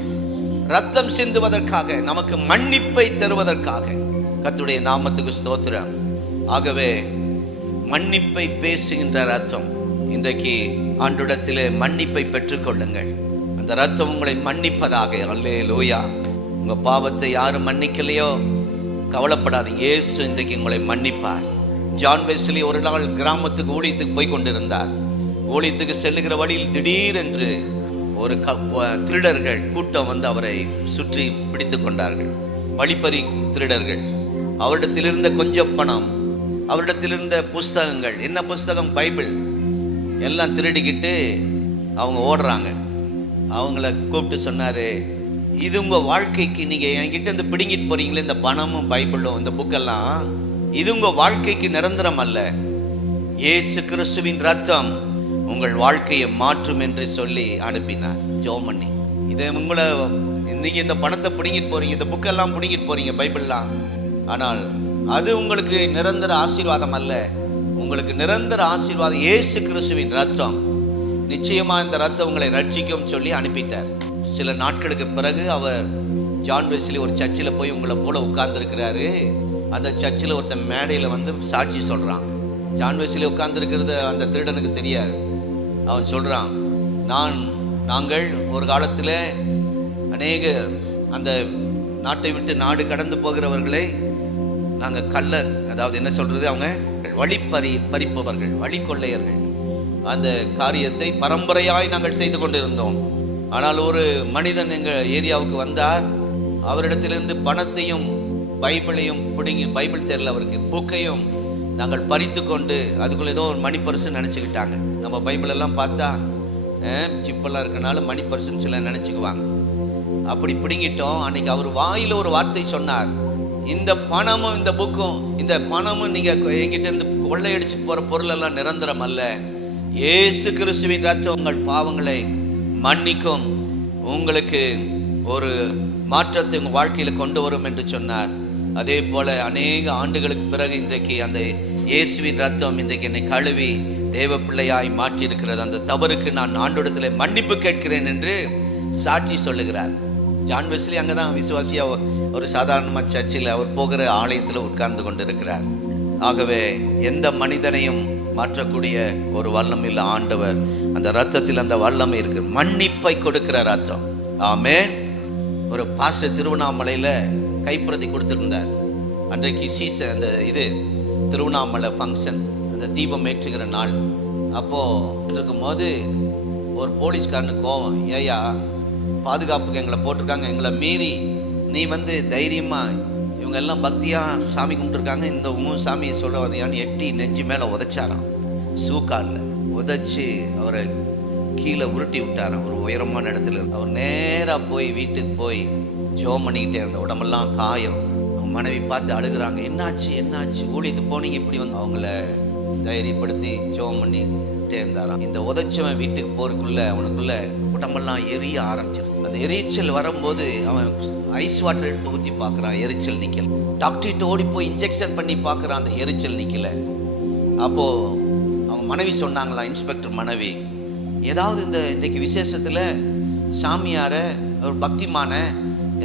ரத்தம் சிந்துவதற்காக, நமக்கு மன்னிப்பை தருவதற்காக. கர்த்தருடைய நாமத்துக்கு ஸ்தோத்திரம். ஆகவே மன்னிப்பை பேசுகின்ற ரத்தம். இன்றைக்கு ஆண்டவரிடத்திலே மன்னிப்பை பெற்றுக்கொள்ளுங்கள். அந்த ரத்தம் உங்களை மன்னிப்பதாக. அல்லேலூயா. உங்க பாவத்தை யாரும் மன்னிக்கலையோ கவலைப்படாதீங்க, இயேசு இன்றைக்கு உங்களை மன்னிப்பார். ஜான் வெஸ்லி ஒரு நாள் கிராமத்துக்கு ஊழியத்துக்கு போய் கொண்டிருந்தார். ஊழியத்துக்கு செல்லுகிற வழியில் திடீரென்று ஒரு திருடர்கள் கூட்டம் வந்து அவரை சுற்றி பிடித்து கொண்டார்கள். வழிப்பறி திருடர்கள். அவரிடத்தில் இருந்த கொஞ்சம் பணம், அவரிடத்தில் இருந்த புஸ்தகங்கள், என்ன புஸ்தகம்? பைபிள் எல்லாம் திருடிக்கிட்டு அவங்க ஓடுறாங்க. அவங்கள கூப்பிட்டு சொன்னாரு, இது உங்க வாழ்க்கைக்கு, நீங்க என்கிட்ட இருந்து பிடுங்கிட்டு போறீங்களே இந்த பணமும் பைபிளும் இந்த புக்கெல்லாம், இது உங்க வாழ்க்கைக்கு நிரந்தரம் அல்ல. இயேசு கிறிஸ்துவின் ரத்தம் உங்கள் வாழ்க்கையை மாற்றும் என்று சொல்லி அனுப்பினார். ஜெபம் பண்ணி, இது உங்களை, நீங்க இந்த பணத்தை பிடுங்கிட்டு போறீங்க, இந்த புக்கெல்லாம் பிடுங்கிட்டு போறீங்க பைபிள்லாம், ஆனால் அது உங்களுக்கு நிரந்தர ஆசீர்வாதம் அல்ல. உங்களுக்கு நிரந்தர ஆசீர்வாதம் இயேசு கிறிஸ்துவின் ரத்தம். நிச்சயமா இந்த ரத்தம் உங்களை ரட்சிக்கும் சொல்லி அனுப்பிட்டார். சில நாட்களுக்கு பிறகு அவர் ஜான் வெஸ்லி ஒரு சர்ச்சில் போய் உங்களை போல உட்கார்ந்துருக்கிறாரு. அந்த சர்ச்சில் ஒருத்தன் மேடையில் வந்து சாட்சி சொல்கிறான். ஜான் வெஸ்லி உட்கார்ந்துருக்கிறது அந்த திருடனுக்கு தெரியாது. அவன் சொல்கிறான், நாங்கள் ஒரு காலத்தில் அநேக அந்த நாட்டை விட்டு நாடு கடந்து போகிறவர்களை நாங்கள் கள்ளர், அதாவது என்ன சொல்கிறது, அவங்க பறிப்பவர்கள், வழி கொள்ளையர்கள். அந்த காரியத்தை பரம்பரையாய் நாங்கள் செய்து கொண்டிருந்தோம். ஆனால் ஒரு மனிதன் எங்கள் ஏரியாவுக்கு வந்தார். அவரிடத்திலிருந்து பணத்தையும் பைபிளையும் பிடுங்கி, பைபிள் தெரியல அவருக்கு, புக்கையும் நாங்கள் பறித்து கொண்டு, அதுக்குள்ள ஏதோ ஒரு மணி பர்சுன்னு நினச்சிக்கிட்டாங்க. நம்ம பைபிள் எல்லாம் பார்த்தா சிப்பெல்லாம் இருக்கனால மணி பர்சுன்னு சில நினச்சிக்குவாங்க. அப்படி பிடுங்கிட்டோம். அன்னைக்கு அவர் வாயில் ஒரு வார்த்தை சொன்னார், இந்த பணமும் இந்த புக்கும், இந்த பணமும் நீங்கள் என்கிட்ட இருந்து கொள்ளையடிச்சு போகிற பொருள் எல்லாம் நிரந்தரம் அல்ல. இயேசு கிறிஸ்துவின் ரத்தம் உங்கள் பாவங்களை மன்னிக்கும், உங்களுக்கு ஒரு மாற்றத்தை உங்கள் வாழ்க்கையில் கொண்டு வரும் என்று சொன்னார். அதே போல அநேக ஆண்டுகளுக்கு பிறகு இன்றைக்கு அந்த இயேசுவின் ரத்தம் இன்றைக்கு என்னை கழுவி தேவ பிள்ளையாய் மாற்றியிருக்கிறது. அந்த தவறுக்கு நான் ஆண்டவரிடத்தில் மன்னிப்பு கேட்கிறேன் என்று சாட்சி சொல்லுகிறார். ஜான் வெஸ்லி அங்கே தான் விசுவாசியாக ஒரு சாதாரணமாக சர்ச்சில் அவர் போகிற ஆலயத்தில் உட்கார்ந்து கொண்டு இருக்கிறார். ஆகவே எந்த மனிதனையும் மாற்றக்கூடிய ஒரு வல்லம் இல்லை ஆண்டவர். அந்த ரத்தத்தில் அந்த வல்லமை இருக்கு, மன்னிப்பை கொடுக்கிற ரத்தம். ஆமென். ஒரு பாஸ்டர் திருவண்ணாமலையில் கைப்பிரதி கொடுத்துருந்தார். அன்றைக்கு அந்த திருவண்ணாமலை ஃபங்க்ஷன், அந்த தீபம் ஏற்றுகிற நாள். அப்போது இருக்கும்போது ஒரு போலீஸ்காரனுக்கு கோவம், ஏயா பாதுகாப்புக்கு எங்களை போட்டிருக்காங்க. எங்களை மீறி நீ தைரியமா இவங்க எல்லாம் பக்தியா சாமி கும்பிட்டுருக்காங்க, இந்த உன் சாமியை சொல்ல வரையான்னு எட்டி நெஞ்சு மேலே உதைச்சாராம். சூக்காலில் உதைச்சி அவரை கீழே உருட்டி விட்டாராம். ஒரு உயரமான இடத்துல அவர் நேராக போய் வீட்டுக்கு போய் ஜெபம் பண்ணிக்கிட்டே இருந்த உடம்பெல்லாம் காயம். அவங்க மனைவி பார்த்து அழுகுறாங்க, என்னாச்சு ஊழியத்து போனீங்க இப்படி அவங்கள தைரியப்படுத்தி ஜெபம் பண்ணிக்கிட்டே இருந்தாராம். இந்த உதைச்சவன் வீட்டுக்கு போறதுக்குள்ள அவனுக்குள்ள உடம்பெல்லாம் எரிய ஆரம்பிச்சிடும். அந்த எரிச்சல் வரும்போது அவன் ஐஸ் வாட்டர் எடுத்து ஊற்றி பார்க்குறான், எரிச்சல் நிற்கல. டாக்டர்கிட்ட ஓடி போய் இன்ஜெக்ஷன் பண்ணி பார்க்குறான், அந்த எரிச்சல் நிற்கல. அப்போது அவங்க மனைவி சொன்னாங்களா, இன்ஸ்பெக்டர் மனைவி, ஏதாவது இன்றைக்கு விசேஷத்தில் சாமியாரை ஒரு பக்திமான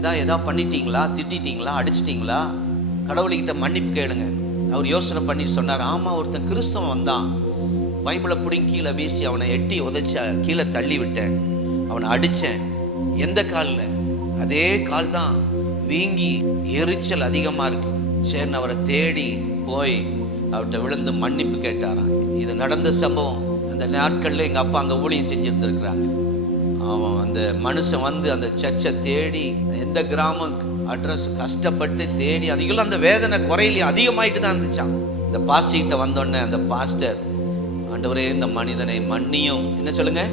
ஏதாவது பண்ணிட்டீங்களா, திட்டிட்டீங்களா, அடிச்சிட்டிங்களா, கடவுள்கிட்ட மன்னிப்பு கேளுங்க. அவர் யோசனை பண்ணிட்டு சொன்னார், ஆமாம், ஒருத்தன் கிறிஸ்தவன் வந்தான், பைபிளை பிடிங்கி கீழே வீசி அவனை எட்டி உதைச்ச கீழே தள்ளி விட்டேன், அவனை அடித்தேன். எந்த காலில்? அதே கால் தான், வீங்கி எரிச்சல் அதிகமாக இருக்கு. சரி, அவரை தேடி போய் அவர்கிட்ட விழுந்து மன்னிப்பு கேட்டாராம். இது நடந்த சம்பவம். அந்த நாட்களில் எங்கள் அப்பா அங்கே ஊழியம் செஞ்சுருந்துருக்குறாங்க. அவன் அந்த மனுஷன் அந்த சர்ச்சை தேடி, எந்த கிராமம் அட்ரஸ் கஷ்டப்பட்டு தேடி, அதிகம் அந்த வேதனை குறையிலே அதிகமாயிட்டு தான் இருந்துச்சான். இந்த பாஸ்டர்கிட்ட வந்தோடனே அந்த பாஸ்டர், ஆண்டவரே இந்த மனிதனை மன்னியும், என்ன சொல்லுங்க,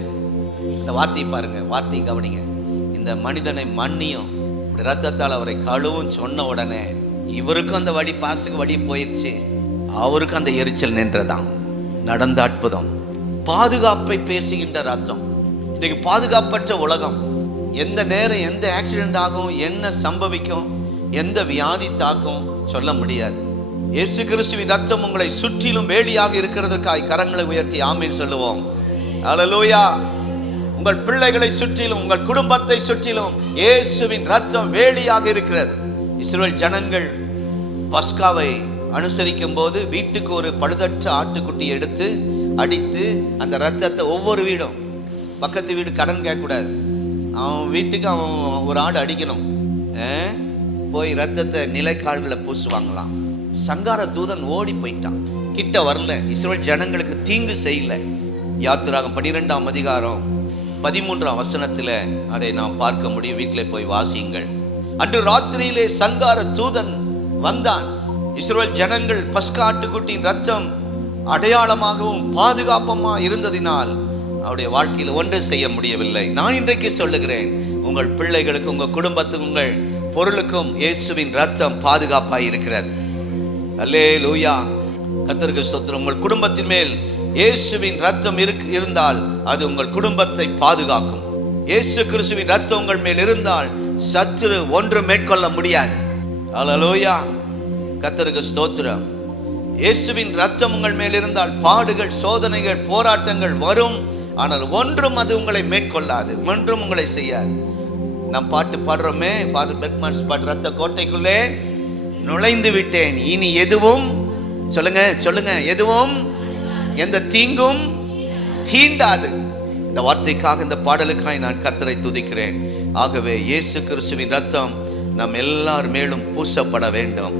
இந்த வார்த்தையை பாருங்க, வார்த்தையை கவனிங்க, இந்த மனிதனை மன்னியும், ரத்தத்தால் அவரை கழுவும் சொன்ன உடனே இவருக்கும் அந்த வழி, பாஸ்டருக்கு வழி போயிடுச்சு, அவருக்கும் அந்த எரிச்சல் நின்றதான். நடந்த அற்புதம். பாதுகாப்பை பேசுகின்ற ரத்தம். இன்றைக்கு பாதுகாப்பற்ற உலகம். எந்த நேரம் எந்த ஆக்சிடென்ட் ஆகும், என்ன சம்பவிக்கும், எந்த வியாதி தாக்கும் சொல்ல முடியாது. இயேசு கிறிஸ்துவின் ரத்தம் உங்களை சுற்றிலும் வேலியாக இருக்கிறதற்காய் கரங்களை உயர்த்தி ஆமீன் சொல்லுவோம். அல்லேலூயா. உங்கள் பிள்ளைகளை சுற்றிலும், உங்கள் குடும்பத்தை சுற்றிலும் இயேசுவின் ரத்தம் வேலியாக இருக்கிறது. இஸ்ரவேல் ஜனங்கள் பஸ்காவை அனுசரிக்கும் போது வீட்டுக்கு ஒரு பழுதற்ற ஆட்டுக்குட்டி எடுத்து அடித்து அந்த ரத்தத்தை ஒவ்வொரு வீடும், பக்கத்து வீடு கடன் கேட்கக்கூடாது, அவன் வீட்டுக்கு அவன் ஒரு ஆடு அடிக்கணும், போய் ரத்தத்தை நிலைக்கால்களை பூசுவாங்களாம். சங்கார தூதன் ஓடி போயிட்டான், கிட்ட வரல, இஸ்ரவேல் ஜனங்களுக்கு தீங்கு செய்யல. யாத்திராகம் 12ஆம் அதிகாரம் 13ஆம் வசனத்தில் அதை நாம் பார்க்க முடியும். வீட்டில் போய் வாசியுங்கள். அன்று ராத்திரியிலே சங்கார தூதன் வந்தான். இஸ்ரவேல் ஜனங்கள் பஸ்கா ஆட்டுக்குட்டியின் ரத்தம் அடையாளமாகவும் பாதுகாப்பமாக இருந்ததினால் அவருடைய வாழ்க்கையில் ஒன்று செய்ய முடியவில்லை. நான் இன்றைக்கு சொல்லுகிறேன், உங்கள் பிள்ளைகளுக்கு, உங்கள் குடும்பத்துக்கு, உங்கள் பொருளுக்கும் இயேசுவின் ரத்தம் பாதுகாப்பாக இருக்கிறது. அல்லேலூயா. கர்த்தருக்கு ஸ்தோத்திரம். உங்கள் குடும்பத்தின் மேல் இயேசுவின் ரத்தம் இருந்தால் அது உங்கள் குடும்பத்தை பாதுகாக்கும். இயேசு கிறிஸ்துவின் ரத்தம் உங்கள் மேல் இருந்தால் சத்துரு ஒன்று மேற்கொள்ள முடியாது. அல்லேலூயா. கர்த்தருக்கு ஸ்தோத்திரம். இயேசுவின் ரத்தம் உங்கள் மேல் இருந்தால் பாடுகள், சோதனைகள், போராட்டங்கள் வரும், ஆனால் ஒன்றும் அது உங்களை மேற்கொள்ளாது, ஒன்றும் உங்களை செய்யாது. நாம் பாட்டு பாடுறோமே, ஃபாதர் பெர்க்மன்ஸ் பாட்டு, ரத்த கோட்டைக்குள்ளே நுழைந்து விட்டேன், இனி எதுவும் சொல்லுங்க எதுவும் எந்த தீங்கும் தீண்டாது. இந்த வார்த்தைக்காக, இந்த பாடலுக்காக நான் கர்த்தரை துதிக்கிறேன். ஆகவே இயேசு கிறிஸ்துவின் ரத்தம் நம் எல்லார் மேலும் பூசப்பட வேண்டும்.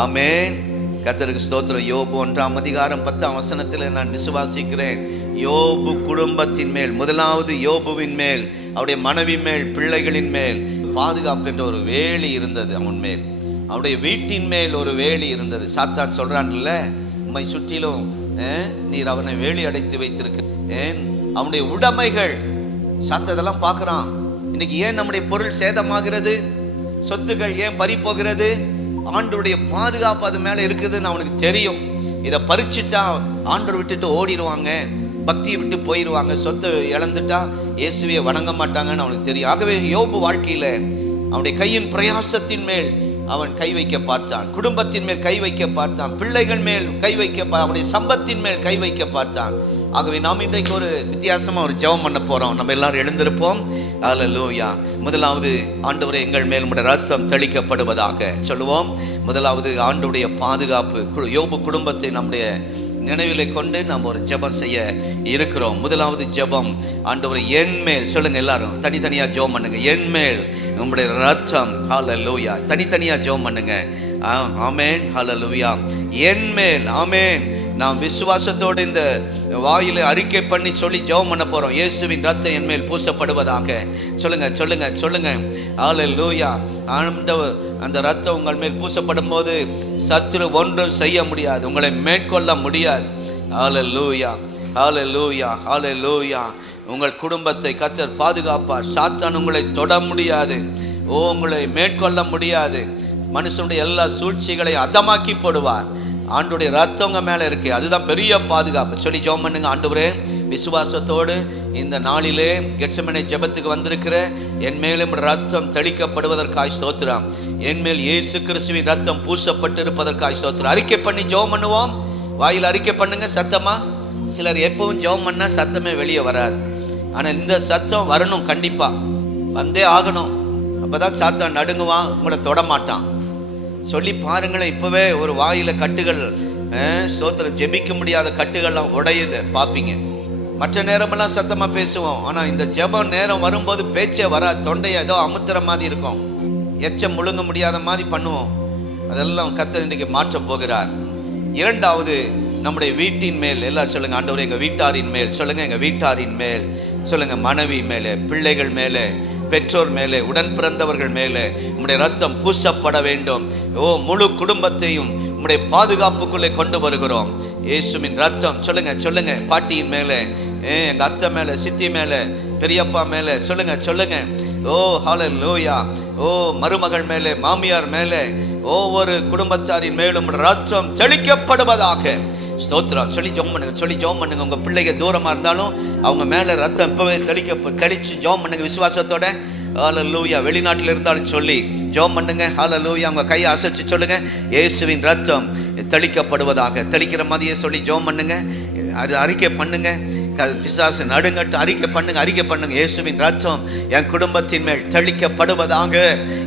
ஆமென். கர்த்தருக்கு ஸ்தோத்திரம். யோபு 1ஆம் அதிகாரம் 10ஆம் வசனத்தில் நான் விசுவாசிக்கிறேன், யோபு குடும்பத்தின் மேல், முதலாவது யோபுவின் மேல், அவருடைய மனைவி மேல், பிள்ளைகளின் மேல் பாதுகாப்பு என்ற ஒரு வேலி இருந்தது. அவன் மேல், அவருடைய வீட்டின் மேல் ஒரு வேலி இருந்தது. சாத்தான் சொல்றான்ல, உம்மை சுற்றிலும் நீர் அவனை வேலி அடைத்து வைத்திருக்க. அவனுடைய உடைமைகள் சாத்ததெல்லாம் பார்க்குறான். இன்னைக்கு ஏன் நம்முடைய பொருள் சேதமாகிறது, சொத்துக்கள் ஏன் பறி போகிறது, ஆண்டவருடைய பாதுகாப்பு அது மேலே இருக்குதுன்னு அவனுக்கு தெரியும். இதை பறிச்சுட்டா ஆண்டவர் விட்டுட்டு ஓடிடுவாங்க, பக்தியை விட்டு போயிடுவாங்க, சொத்தை இழந்துட்டா இயேசுவை வணங்க மாட்டாங்கன்னு அவனுக்கு தெரியும். ஆகவே யோபு வாழ்க்கையில் அவனுடைய கையின் பிரயாசத்தின் மேல் அவன் கை வைக்க பார்த்தான், குடும்பத்தின் மேல் கை வைக்க பார்த்தான், பிள்ளைகள் மேல் கை வைக்க, அவனுடைய சம்பத்தின் மேல் கை வைக்க பார்த்தான். ஆகவே நாம் இன்றைக்கு ஒரு வித்தியாசமாக ஒரு ஜெபம் பண்ண போகிறோம். நம்ம எல்லாரும் எழுந்திருப்போம். அல்லேலூயா. முதலாவது, ஆண்டவரே எங்கள் மேல் உம்முடைய ரத்தம் தெளிக்கப்படுவதாக சொல்லுவோம். முதலாவது, ஆண்டவருடைய பாதுகாப்பு. யோபு குடும்பத்தை நம்முடைய நினைவிலை கொண்டு நாம் ஒரு ஜெபம் செய்ய இருக்கிறோம். முதலாவது ஜெபம், ஆண்டவரே என் மேல், சொல்லுங்க எல்லாரும் தனித்தனியாக ஜெபம் பண்ணுங்க, என் மேல் உம்முடைய ரத்தம். ஹல்லேலூயா. தனித்தனியாக ஜெபம் பண்ணுங்க. ஆமென். ஹல்லேலூயா. என் மேல். ஆமென். நாம் விசுவாசத்தோடு இந்த வாயில அறிக்கை பண்ணி சொல்லி ஜெபம் பண்ண போறோம். இயேசுவின் ரத்தம் என் மேல் பூசப்படுவதாக. சொல்லுங்க சொல்லுங்க சொல்லுங்க. ஹல்லேலூயா. ஆண்டவர் அந்த ரத்தம் உங்கள் மேல் பூசப்படும் போது சத்துரு ஒன்றும் செய்ய முடியாது, உங்களை மேற்கொள்ள முடியாது. ஹல்லேலூயா ஹல்லேலூயா ஹல்லேலூயா. உங்கள் குடும்பத்தை கர்த்தர் பாதுகாப்பார். சாத்தான் உங்களை தொட முடியாது, உங்களை மேற்கொள்ள முடியாது. மனுஷனுடைய எல்லா சூழ்ச்சிகளை அதமாக்கி போடுவார். ஆண்டுடைய ரத்தம் உங்க மேல இருக்கு, அதுதான் பெரிய பாதுகாப்பு. சொல்லி ஜெபம் பண்ணுங்க. ஆண்டவரே, விசுவாசத்தோடு இந்த நாளிலே கெத்செமனே ஜெபத்துக்கு வந்திருக்கிற என் மேலும் ரத்தம் தெளிக்கப்படுவதற்காய் ஸ்தோத்திரம். என் மேல் இயேசு கிறிஸ்துவின் ரத்தம் பூசப்பட்டு இருப்பதற்காய் ஸ்தோத்திரம். அறிக்கை பண்ணி ஜெபம் பண்ணுவோம். வாயில் அறிக்கை பண்ணுங்க சத்தமா. சிலர் எப்பவும் ஜெபம் பண்ணா சத்தமே வெளியே வராது. ஆனா இந்த சத்தம் வரணும், கண்டிப்பா வந்தே ஆகணும். அப்பதான் சாத்தான் நடுங்குவான், உங்களை தொடமாட்டான். சொல்லி பாருங்களேன். இப்பவே ஒரு வாயில கட்டுகள், ஸ்தோத்திரம், ஜெபிக்க முடியாத கட்டுகள்லாம் உடையுது பார்ப்பீங்க. மற்ற நேரமெல்லாம் சத்தமா பேசுவோம், ஆனா இந்த ஜெபம் நேரம் வரும்போது பேச்சே வராது. தொண்டையை ஏதோ அமுத்துற மாதிரி இருக்கும், எச்சம் முழுங்க முடியாத மாதிரி பண்ணுவோம். அதெல்லாம் கர்த்தர் இன்னைக்கு மாற்ற போகிறார். இரண்டாவது, நம்முடைய வீட்டின் மேல். எல்லாரும் சொல்லுங்க, ஆண்டவரே எங்க வீட்டாரின் மேல். சொல்லுங்க, எங்க வீட்டாரின் மேல். சொல்லுங்க, மனைவி மேலே, பிள்ளைகள் மேலே, பெற்றோர் மேலே, உடன் பிறந்தவர்கள் மேலே உம்முடைய ரத்தம் பூசப்பட வேண்டும். முழு குடும்பத்தையும் உம்முடைய பாதுகாப்புக்குள்ளே கொண்டு வருகிறோம். இயேசுவின் ரத்தம். சொல்லுங்க சொல்லுங்க. பாட்டியின் மேலே, எங்க அத்தை மேலே, சித்தி மேலே, பெரியப்பா மேலே. சொல்லுங்க சொல்லுங்க. ஹல்லேலூயா. மருமகள் மேலே, மாமியார் மேலே, ஒவ்வொரு குடும்பத்தாரின் மேலும் ரத்தம் தெளிக்கப்படுவதாக. ஸ்தோத்திரம். சொல்லி ஜெபம் பண்ணுங்க, சொல்லி ஜெபம் பண்ணுங்க. உங்க பிள்ளைங்க தூரமா இருந்தாலும் அவங்க மேல ரத்தம் இப்பவே தெளிச்சு ஜெபம் பண்ணுங்க விசுவாசத்தோட. ஹல்லேலூயா. வெளிநாட்டில் இருந்தாலும் சொல்லி ஜெபம் பண்ணுங்க. ஹல்லேலூயா. அவங்க கையை அசைச்சு சொல்லுங்க, இயேசுவின் ரத்தம் தெளிக்கப்படுவதாக. தெளிக்கிற மாதிரியே சொல்லி ஜெபம் பண்ணுங்க. அது அறிக்கை பண்ணுங்க. பிசாசு நடுங்கட்டு அறிக்கை பண்ணுங்க, அறிக்கை பண்ணுங்க. இயேசுவின் ரத்தம் என் குடும்பத்தின் மேல் தெளிக்கப்படுவதாக,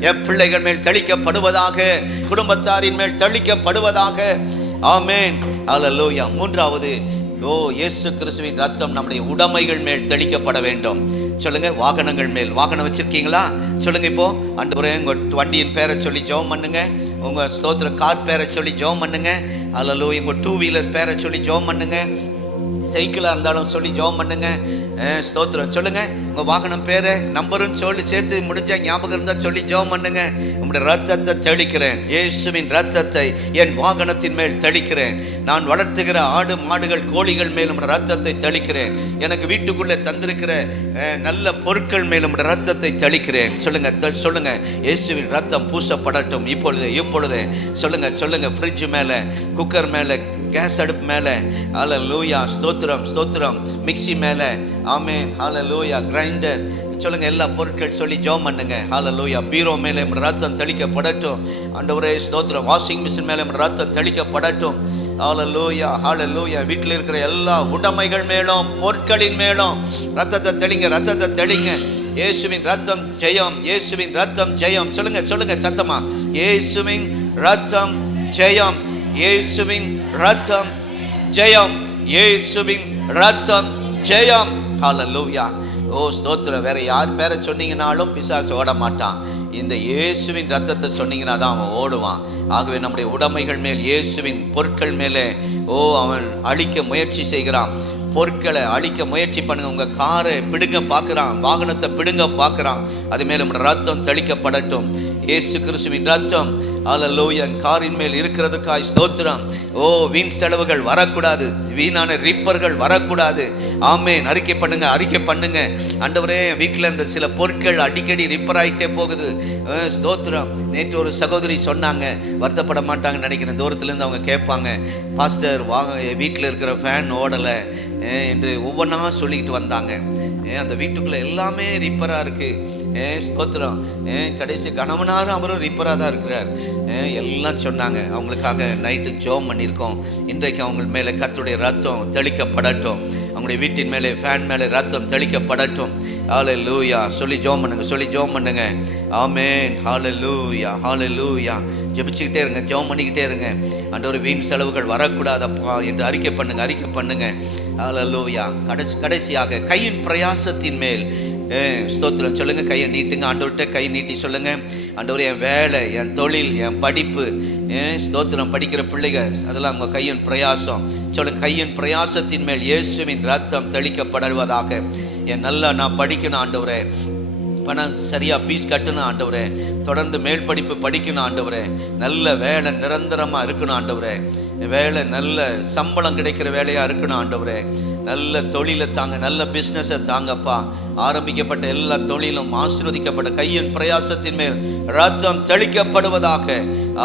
என் பிள்ளைகள் மேல் தெளிக்கப்படுவதாக, குடும்பத்தாரின் மேல் தெளிக்கப்படுவதாக. ஆமென். ஹல்லேலூயா. மூன்றாவது, இயேசு கிறிஸ்துவின் ரத்தம் நம்முடைய உடைமைகள் மேல் தெளிக்கப்பட வேண்டும். சொல்லுங்க, வாகனங்கள் மேல். வாகனம் வச்சிருக்கீங்களா? சொல்லுங்க இப்போ. ஆண்டவரே, உங்க வண்டியின் பேரை சொல்லி ஜெபம் பண்ணுங்க. உங்க ஸ்தோத்திர கார் பேரை சொல்லி ஜெபம் பண்ணுங்க. ஹல்லேலூயா. உங்க 2 வீலர் பேரை சொல்லி ஜெபம் பண்ணுங்க. சைக்கிளா இருந்தாலும் சொல்லி ஜெபம் பண்ணுங்க. ஸ்தோத்திரம். சொல்லுங்க, உங்க வாகனம் பேரை நம்பரும் சொல்லி சேர்த்து முடிஞ்ச ஞாபகம் இருந்தா சொல்லி ஜெபம் பண்ணுங்க. உங்களுடைய ரத்தத்தை தெளிக்கிறேன், இயேசுவின் ரத்தத்தை என் வாகனத்தின் மேல் தெளிக்கிறேன். நான் வளர்த்துகிற ஆடு மாடுகள் கோழிகள் மேல் உங்களுடைய ரத்தத்தை தெளிக்கிறேன். எனக்கு வீட்டுக்குள்ளே தந்திருக்கிற நல்ல பொருட்கள் மேல் உங்களுடைய ரத்தத்தை தெளிக்கிறேன். சொல்லுங்க சொல்லுங்க, இயேசுவின் ரத்தம் பூசப்படட்டும் இப்பொழுது இப்பொழுது. சொல்லுங்க சொல்லுங்க. ஃப்ரிட்ஜ் மேலே, குக்கர் மேலே, கேஸ் அடுப்பு மேலே. ஹல்லேலூயா. ஸ்தோத்திரம் ஸ்தோத்திரம். மிக்ஸி மேலே. ஆமென். ஹல்லேலூயா. கிரைண்டர். சொல்லுங்க, எல்லா பொருட்கள் சொல்லி ஜெபம் பண்ணுங்க. ஹல்லேலூயா. பீரோ மேலே ரத்தம் தெளிக்கப்படட்டும். ஆண்டவரே ஸ்தோத்திரம். வாஷிங் மிஷின் மேலே ரத்தம் தெளிக்கப்படட்டும். ஹல்லேலூயா ஹல்லேலூயா. வீட்டில் இருக்கிற எல்லா உடைமைகள் மேலும் பொருட்களின் மேலும் ரத்தத்தை தெளிங்க, ரத்தத்தை தெளிங்க. இயேசுவின் ரத்தம் ஜெயம், இயேசுவின் ரத்தம் ஜெயம். சொல்லுங்க சொல்லுங்க சத்தமா. இயேசுவின் ரத்தம் ஜெயம், இயேசுவின் ரத்தம் ஜெயம், இயேசுவின் ரத்தம் ஜெயம். ஹல்லேலூயா. ஸ்தோத்திரம். வேற யார் பேரை சொன்னீங்கனாலும் பிசாசு ஓட மாட்டான். இந்த இயேசுவின் ரத்தத்தை சொன்னீங்கன்னா தான் அவன் ஓடுவான். ஆகவே நம்முடைய உடைமைகள் மேல், இயேசுவின் பொருட்கள் மேலே அவன் அழிக்க முயற்சி செய்கிறான். பொருட்களை அழிக்க முயற்சி பண்ணுங்க. உங்க காரை பிடுங்க பார்க்குறான், வாகனத்தை பிடுங்க பார்க்குறான். அது மேலே நம்முடைய ரத்தம் தெளிக்கப்படட்டும். இயேசு கிறிஸ்துவின் ரத்தம் ஹல்லேலூயா காரின் மேல் இருக்கிறதுக்காய் ஸ்தோத்திரம். வீண் செலவுகள் வரக்கூடாது, வீணான ரிப்பர்கள் வரக்கூடாது. ஆமென். அறிக்கை பண்ணுங்க, அறிக்கை பண்ணுங்க. ஆண்டவரே, வீட்டில் இந்த சில பொருட்கள் அடிக்கடி ரிப்பர் ஆகிட்டே போகுது. ஸ்தோத்திரம். நேற்று ஒரு சகோதரி சொன்னாங்க, வருத்தப்பட மாட்டாங்கன்னு நினைக்கிறேன். தூரத்துலேருந்து அவங்க கேட்பாங்க, பாஸ்டர் வாங்க, வீட்டில் இருக்கிற ஃபேன் ஓடலை என்று ஒவ்வொன்றா சொல்லிக்கிட்டு வந்தாங்க. அந்த வீட்டுக்குள்ளே எல்லாமே ரிப்பராக இருக்குது. ஸ்தோத்திரம். கடைசி கணவனாரும் அவரும் ரிப்பராக தான் இருக்கிறார். எல்லாம் சொன்னாங்க. அவங்களுக்காக நைட்டு ஜெபம் பண்ணியிருக்கோம். இன்றைக்கு அவங்க மேலே கர்த்தருடைய ரத்தம் தெளிக்கப்படட்டும். அவங்களுடைய வீட்டின் மேலே, ஃபேன் மேலே ரத்தம் தெளிக்கப்படட்டும். ஹல்லேலூயா. சொல்லி ஜெபம் பண்ணுங்க, சொல்லி ஜெபம் பண்ணுங்க. ஆமென். ஹல்லேலூயா ஹல்லேலூயா. ஜெபிச்சுக்கிட்டே இருங்க, ஜெபம் பண்ணிக்கிட்டே இருங்க. ஆண்டவரே, வீண் செலவுகள் வரக்கூடாதப்பா என்று அறிக்கை பண்ணுங்க, அறிக்கை பண்ணுங்க. ஹல்லேலூயா. கடைசியாக கையின் பிரயாசத்தின் மேல் ஸ்தோத்திரம். சொல்லுங்க, கையை நீட்டுங்க. ஆண்டவர்கிட்ட கை நீட்டி சொல்லுங்க, ஆண்டவரே என் வேலை, என் தொழில், என் படிப்பு, ஸ்தோத்திரம், படிக்கிற பிள்ளைகள், அதெல்லாம் உங்கள் கையின் பிரயாசம். சொல்லுங்க, கையின் பிரயாசத்தின் மேல் இயேசுவின் ரத்தம் தெளிக்கப்படுவதாக. என் நல்லா நான் படிக்கணும் ஆண்டவரே, பணம் சரியாக ஃபீஸ் கட்டணும் ஆண்டவரே, தொடர்ந்து மேல் படிப்பு படிக்கணும் ஆண்டவரே, நல்ல வேலை நிரந்தரமாக இருக்கணும் ஆண்டவரே, வேலை நல்ல சம்பளம் கிடைக்கிற வேலையாக இருக்கணும் ஆண்டவரே, நல்ல தொழிலை தாங்க, நல்ல பிஸ்னஸை தாங்கப்பா. ஆரம்பிக்கப்பட்ட எல்லா தொழிலும் ஆசீர்வதிக்கப்பட்ட கையின் பிரயாசத்தின் மேல் ரத்தம் தெளிக்கப்படுவதாக.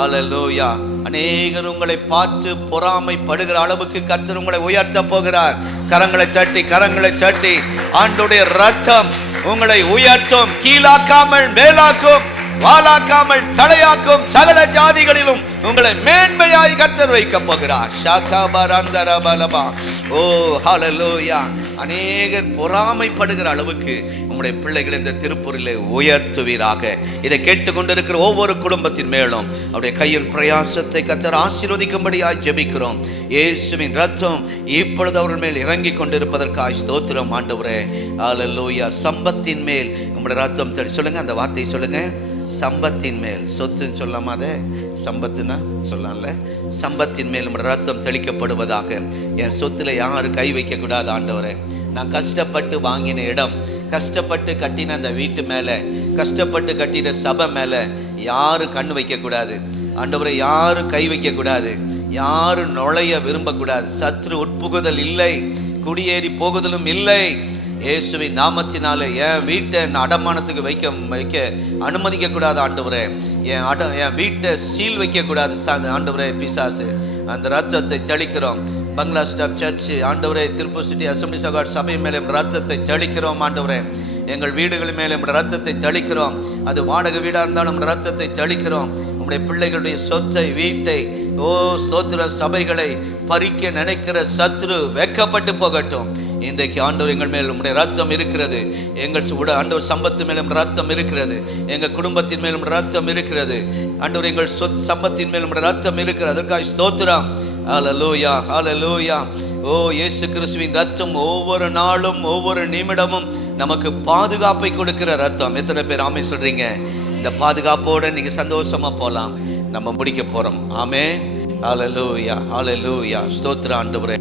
அல்லேலூயா. அநேகர் உங்களை பார்த்து பொறாமைப்படுகிற அளவுக்கு கர்த்தர் உங்களை உயர்த்த போகிறார். கரங்களை தட்டி ஆண்டவருடைய ரத்தம் உங்களை உயர்த்தும், கீழாக்காமல் மேலாக்கும், வாலாக்காமல் தலையாக்கும், சகல ஜாதிகளிலும் உங்களை மேன்மையாய் கர்த்தர் வைக்க போகிறார். ஓ ஹல்லேலூயா. அநேகர் பொறாமைப்படுகிற அளவுக்கு உங்களுடைய பிள்ளைகள் இந்த திருப்பூரிலே உயர்த்துவீராக. இதை கேட்டுக்கொண்டிருக்கிற ஒவ்வொரு குடும்பத்தின் மேலும் அவருடைய கையின் பிரயாசத்தை கர்த்தர் ஆசீர்வதிக்கும்படியாய் ஜெபிக்கிறோம். இயேசுவின் ரத்தம் இப்பொழுது அவர்கள் மேல் இறங்கி கொண்டிருப்பதற்காய் ஸ்தோத்திரம் ஆண்டவரே. அல்லேலூயா. சம்பத்தின் மேல் உங்களுடைய ரத்தம் சொல்லுங்க, அந்த வார்த்தையை சொல்லுங்க. சம்பத்தின் மேல், சொத்துன்னு சொல்லாம, அதை சம்பத்துனா சொல்லலாம்ல. சம்பத்தின் மேல் உங்களுடைய ரத்தம் தெளிக்கப்படுவதாக. என் சொத்துல யாரும் கை வைக்க கூடாது ஆண்டவரே. நான் கஷ்டப்பட்டு வாங்கின இடம், கஷ்டப்பட்டு கட்டின அந்த வீட்டு மேலே, கஷ்டப்பட்டு கட்டின சபை மேலே யாரும் கண்ணு வைக்கக்கூடாது ஆண்டவரை. யாரும் கை வைக்கக்கூடாது, யாரும் நுழைய விரும்பக்கூடாது. சத்ரு உட்புகுதல் இல்லை, குடியேறி போகுதலும் இல்லை. இயேசுவின் நாமத்தினாலே என் வீட்டை அடமானத்துக்கு வைக்க அனுமதிக்க கூடாது ஆண்டவரே. என் வீட்டை சீல் வைக்கக்கூடாது ஆண்டவரே. பிசாசு, அந்த ரத்தத்தை தெளிக்கிறோம். பங்களா ஸ்டாப் சர்ச் ஆண்டவரே, திருப்பூர் சிட்டி அசம்பிளி சகாட் சபை மேலே ரத்தத்தை தெளிக்கிறோம் ஆண்டவரே. எங்கள் வீடுகள் மேலே ரத்தத்தை தெளிக்கிறோம். அது வாடகை வீடாக இருந்தாலும் ரத்தத்தை தெளிக்கிறோம். உங்களுடைய பிள்ளைகளுடைய சொத்தை, வீட்டை, ஓ ஸ்தோத்திர சபைகளை பறிக்க நினைக்கிற சத்ரு வெக்கப்பட்டு போகட்டும். இன்றைக்கு ஆண்டவர் எங்கள் மேல் உம்முடைய ரத்தம் இருக்கிறது. எங்கள் ஆண்டவர் சம்பத்து மேலும் ரத்தம் இருக்கிறது. எங்கள் குடும்பத்தின் மேலும் ரத்தம் இருக்கிறது ஆண்டவர். எங்கள் சம்பத்தின் மேலும் ரத்தம் இருக்கிறது. அதற்காக ஸ்தோத்திரம். ஹல்லேலூயா, ஹல்லேலூயா. ஓ இயேசு கிறிஸ்துவின் ரத்தம் ஒவ்வொரு நாளும் ஒவ்வொரு நிமிடமும் நமக்கு பாதுகாப்பை கொடுக்கிற ரத்தம். எத்தனை பேர் ஆமென் சொல்றீங்க? இந்த பாதுகாப்போட நீங்க சந்தோஷமா போலாம். நம்ம முடிக்க போறோம். ஆமென். ஹல்லேலூயா, ஹல்லேலூயா. ஸ்தோத்திரம் ஆண்டவரே.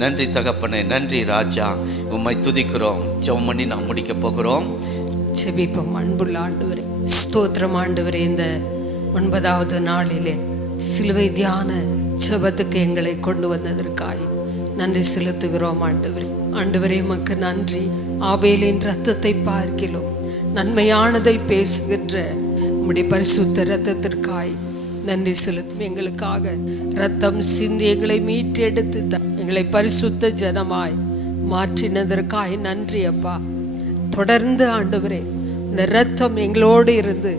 நன்றி தகப்பனே, நன்றி ராஜா. உம்மை துதிக்கிறோம். ஜெபம் பண்ணி நாம் முடிக்க போகிறோம். ஜெபிப்போம். அன்புள்ள ஆண்டவரே, ஸ்தோத்திரம் ஆண்டவரே. இந்த 9வது நாளிலே சிலுவை தியான ஜெபத்துக்கு எங்களை கொண்டு வந்ததற்காய் நன்றி செலுத்துகிறோம் ஆண்டவரே. ஆண்டவரே உமக்கு நன்றி. ஆபேலின் ரத்தத்தை பார்க்கிறோம் நன்மையானதை பேசுகின்ற உம்முடைய பரிசுத்த ரத்தத்திற்காய் நன்றி செலுத்தும். எங்களுக்காக ரத்தம் சிந்தி எங்களை மீட்டெடுத்து எங்களை பரிசுத்த ஜனமாய் மாற்றினதற்காய் நன்றி அப்பா. தொடர்ந்து ஆண்டவரே இந்த ரத்தம் எங்களோடு இருந்து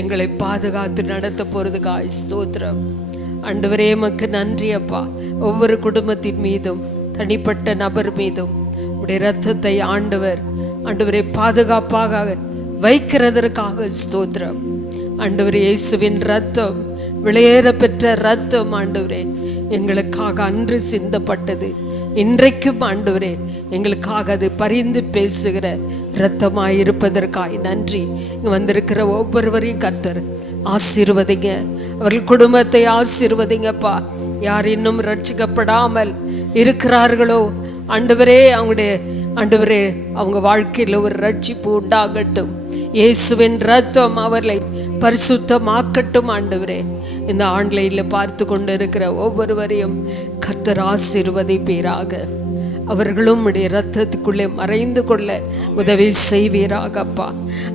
எங்களை பாதுகாத்து நடத்த போறதுக்காய் ஸ்தோத்திரம் ஆண்டவரே. எமக்கு நன்றி அப்பா. ஒவ்வொரு குடும்பத்தின் மீதும் தனிப்பட்ட நபர் மீதும் உடைய ரத்தத்தை ஆண்டவரே பாதுகாப்பாக வைக்கிறதற்காக ஸ்தோத்திரம் ஆண்டவரே. இயேசுவின் ரத்தம், விலையேற பெற்ற ரத்தம் ஆண்டவரே, எங்களுக்காக அன்று சிந்தப்பட்டது. இன்றைக்கும் ஆண்டவரே எங்களுக்காக அது பரிந்து பேசுகிற இரத்தமாய் இருப்பதற்காய் நன்றி. இங்கே வந்திருக்கிற ஒவ்வொருவரையும் கர்த்தர் ஆசீர்வதிங்க. அவர்கள் குடும்பத்தை ஆசீர்வதிங்கப்பா. யார் இன்னும் ரட்சிக்கப்படாமல் இருக்கிறார்களோ ஆண்டவரே, ஆண்டவரே அவங்க வாழ்க்கையில் ஒரு ரட்சிப்பு உண்டாகட்டும். இயேசுவின் ரத்தம் அவர்களை பரிசுத்தமாக்கட்டும் ஆண்டவரே. இந்த ஆன்லைனில் பார்த்து கொண்டு இருக்கிற ஒவ்வொருவரையும் கர்த்தர் ஆசீர்வதிப்பீராக. அவர்களும் உடைய இரத்தத்துக்குள்ளே மறைந்து கொள்ள உதவி செய்வீராகப்பா.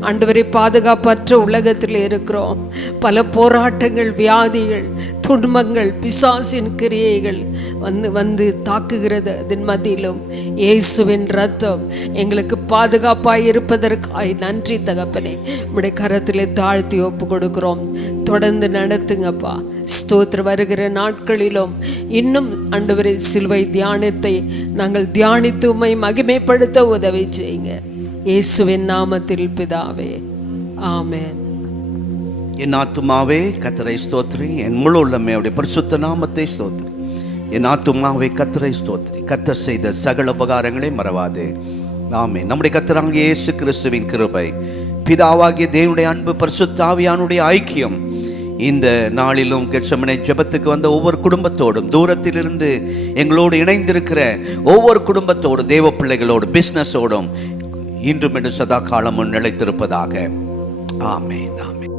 ஆண்டவரை பாதுகாப்பற்ற உலகத்தில் இருக்கிறோம். பல போராட்டங்கள், வியாதிகள், துன்பங்கள், பிசாசின் கிரியைகள் வந்து தாக்குகிறது. அதன் மத்தியிலும் இயேசுவின் ரத்தம் எங்களுக்கு ஆயத்தமாய் இருப்பதற்காய் நன்றி தகப்பனே. உம்முடைய கரத்திலே தாழ்த்தி ஒப்பு கொடுக்கிறோம். தொடர்ந்து நடத்துங்கப்பா. ஸ்தோத்திரம். வருகிற நாட்களிலும் இன்னும் ஆண்டவரே சிலுவை தியானத்தை நாங்கள் தியானித்து உம்மை மகிமைப்படுத்த உதவி செய்யுங்க. இயேசுவின் நாமத்தில் பிதாவே, ஆமென். என் ஆத்துமாவே கர்த்தரை ஸ்தோத்திரி, என் முழு உள்ளமே அவருடைய பரிசுத்த நாமத்தை ஸ்தோத்திரி. என் ஆத்துமாவே கர்த்தரை ஸ்தோத்திரி, கர்த்தர் செய்த சகல உபகாரங்களை மறவாதே. ஆமென். நம்முடைய கர்த்தராகிய இயேசு கிறிஸ்துவின் கிருபை, பிதாவாகிய தேவனுடைய அன்பு, பரிசுத்த ஆவியானுடைய ஐக்கியம் இந்த நாளிலும் கெத்செமனே ஜெபத்துக்கு வந்த ஒவ்வொரு குடும்பத்தோடும், தூரத்திலிருந்து எங்களோடு இணைந்திருக்கிற ஒவ்வொரு குடும்பத்தோடும், தேவ பிள்ளைகளோடு, பிஸ்னஸோடும் இன்றும் சதா காலமும் நிலைத்திருப்பதாக. ஆமென், ஆமென்.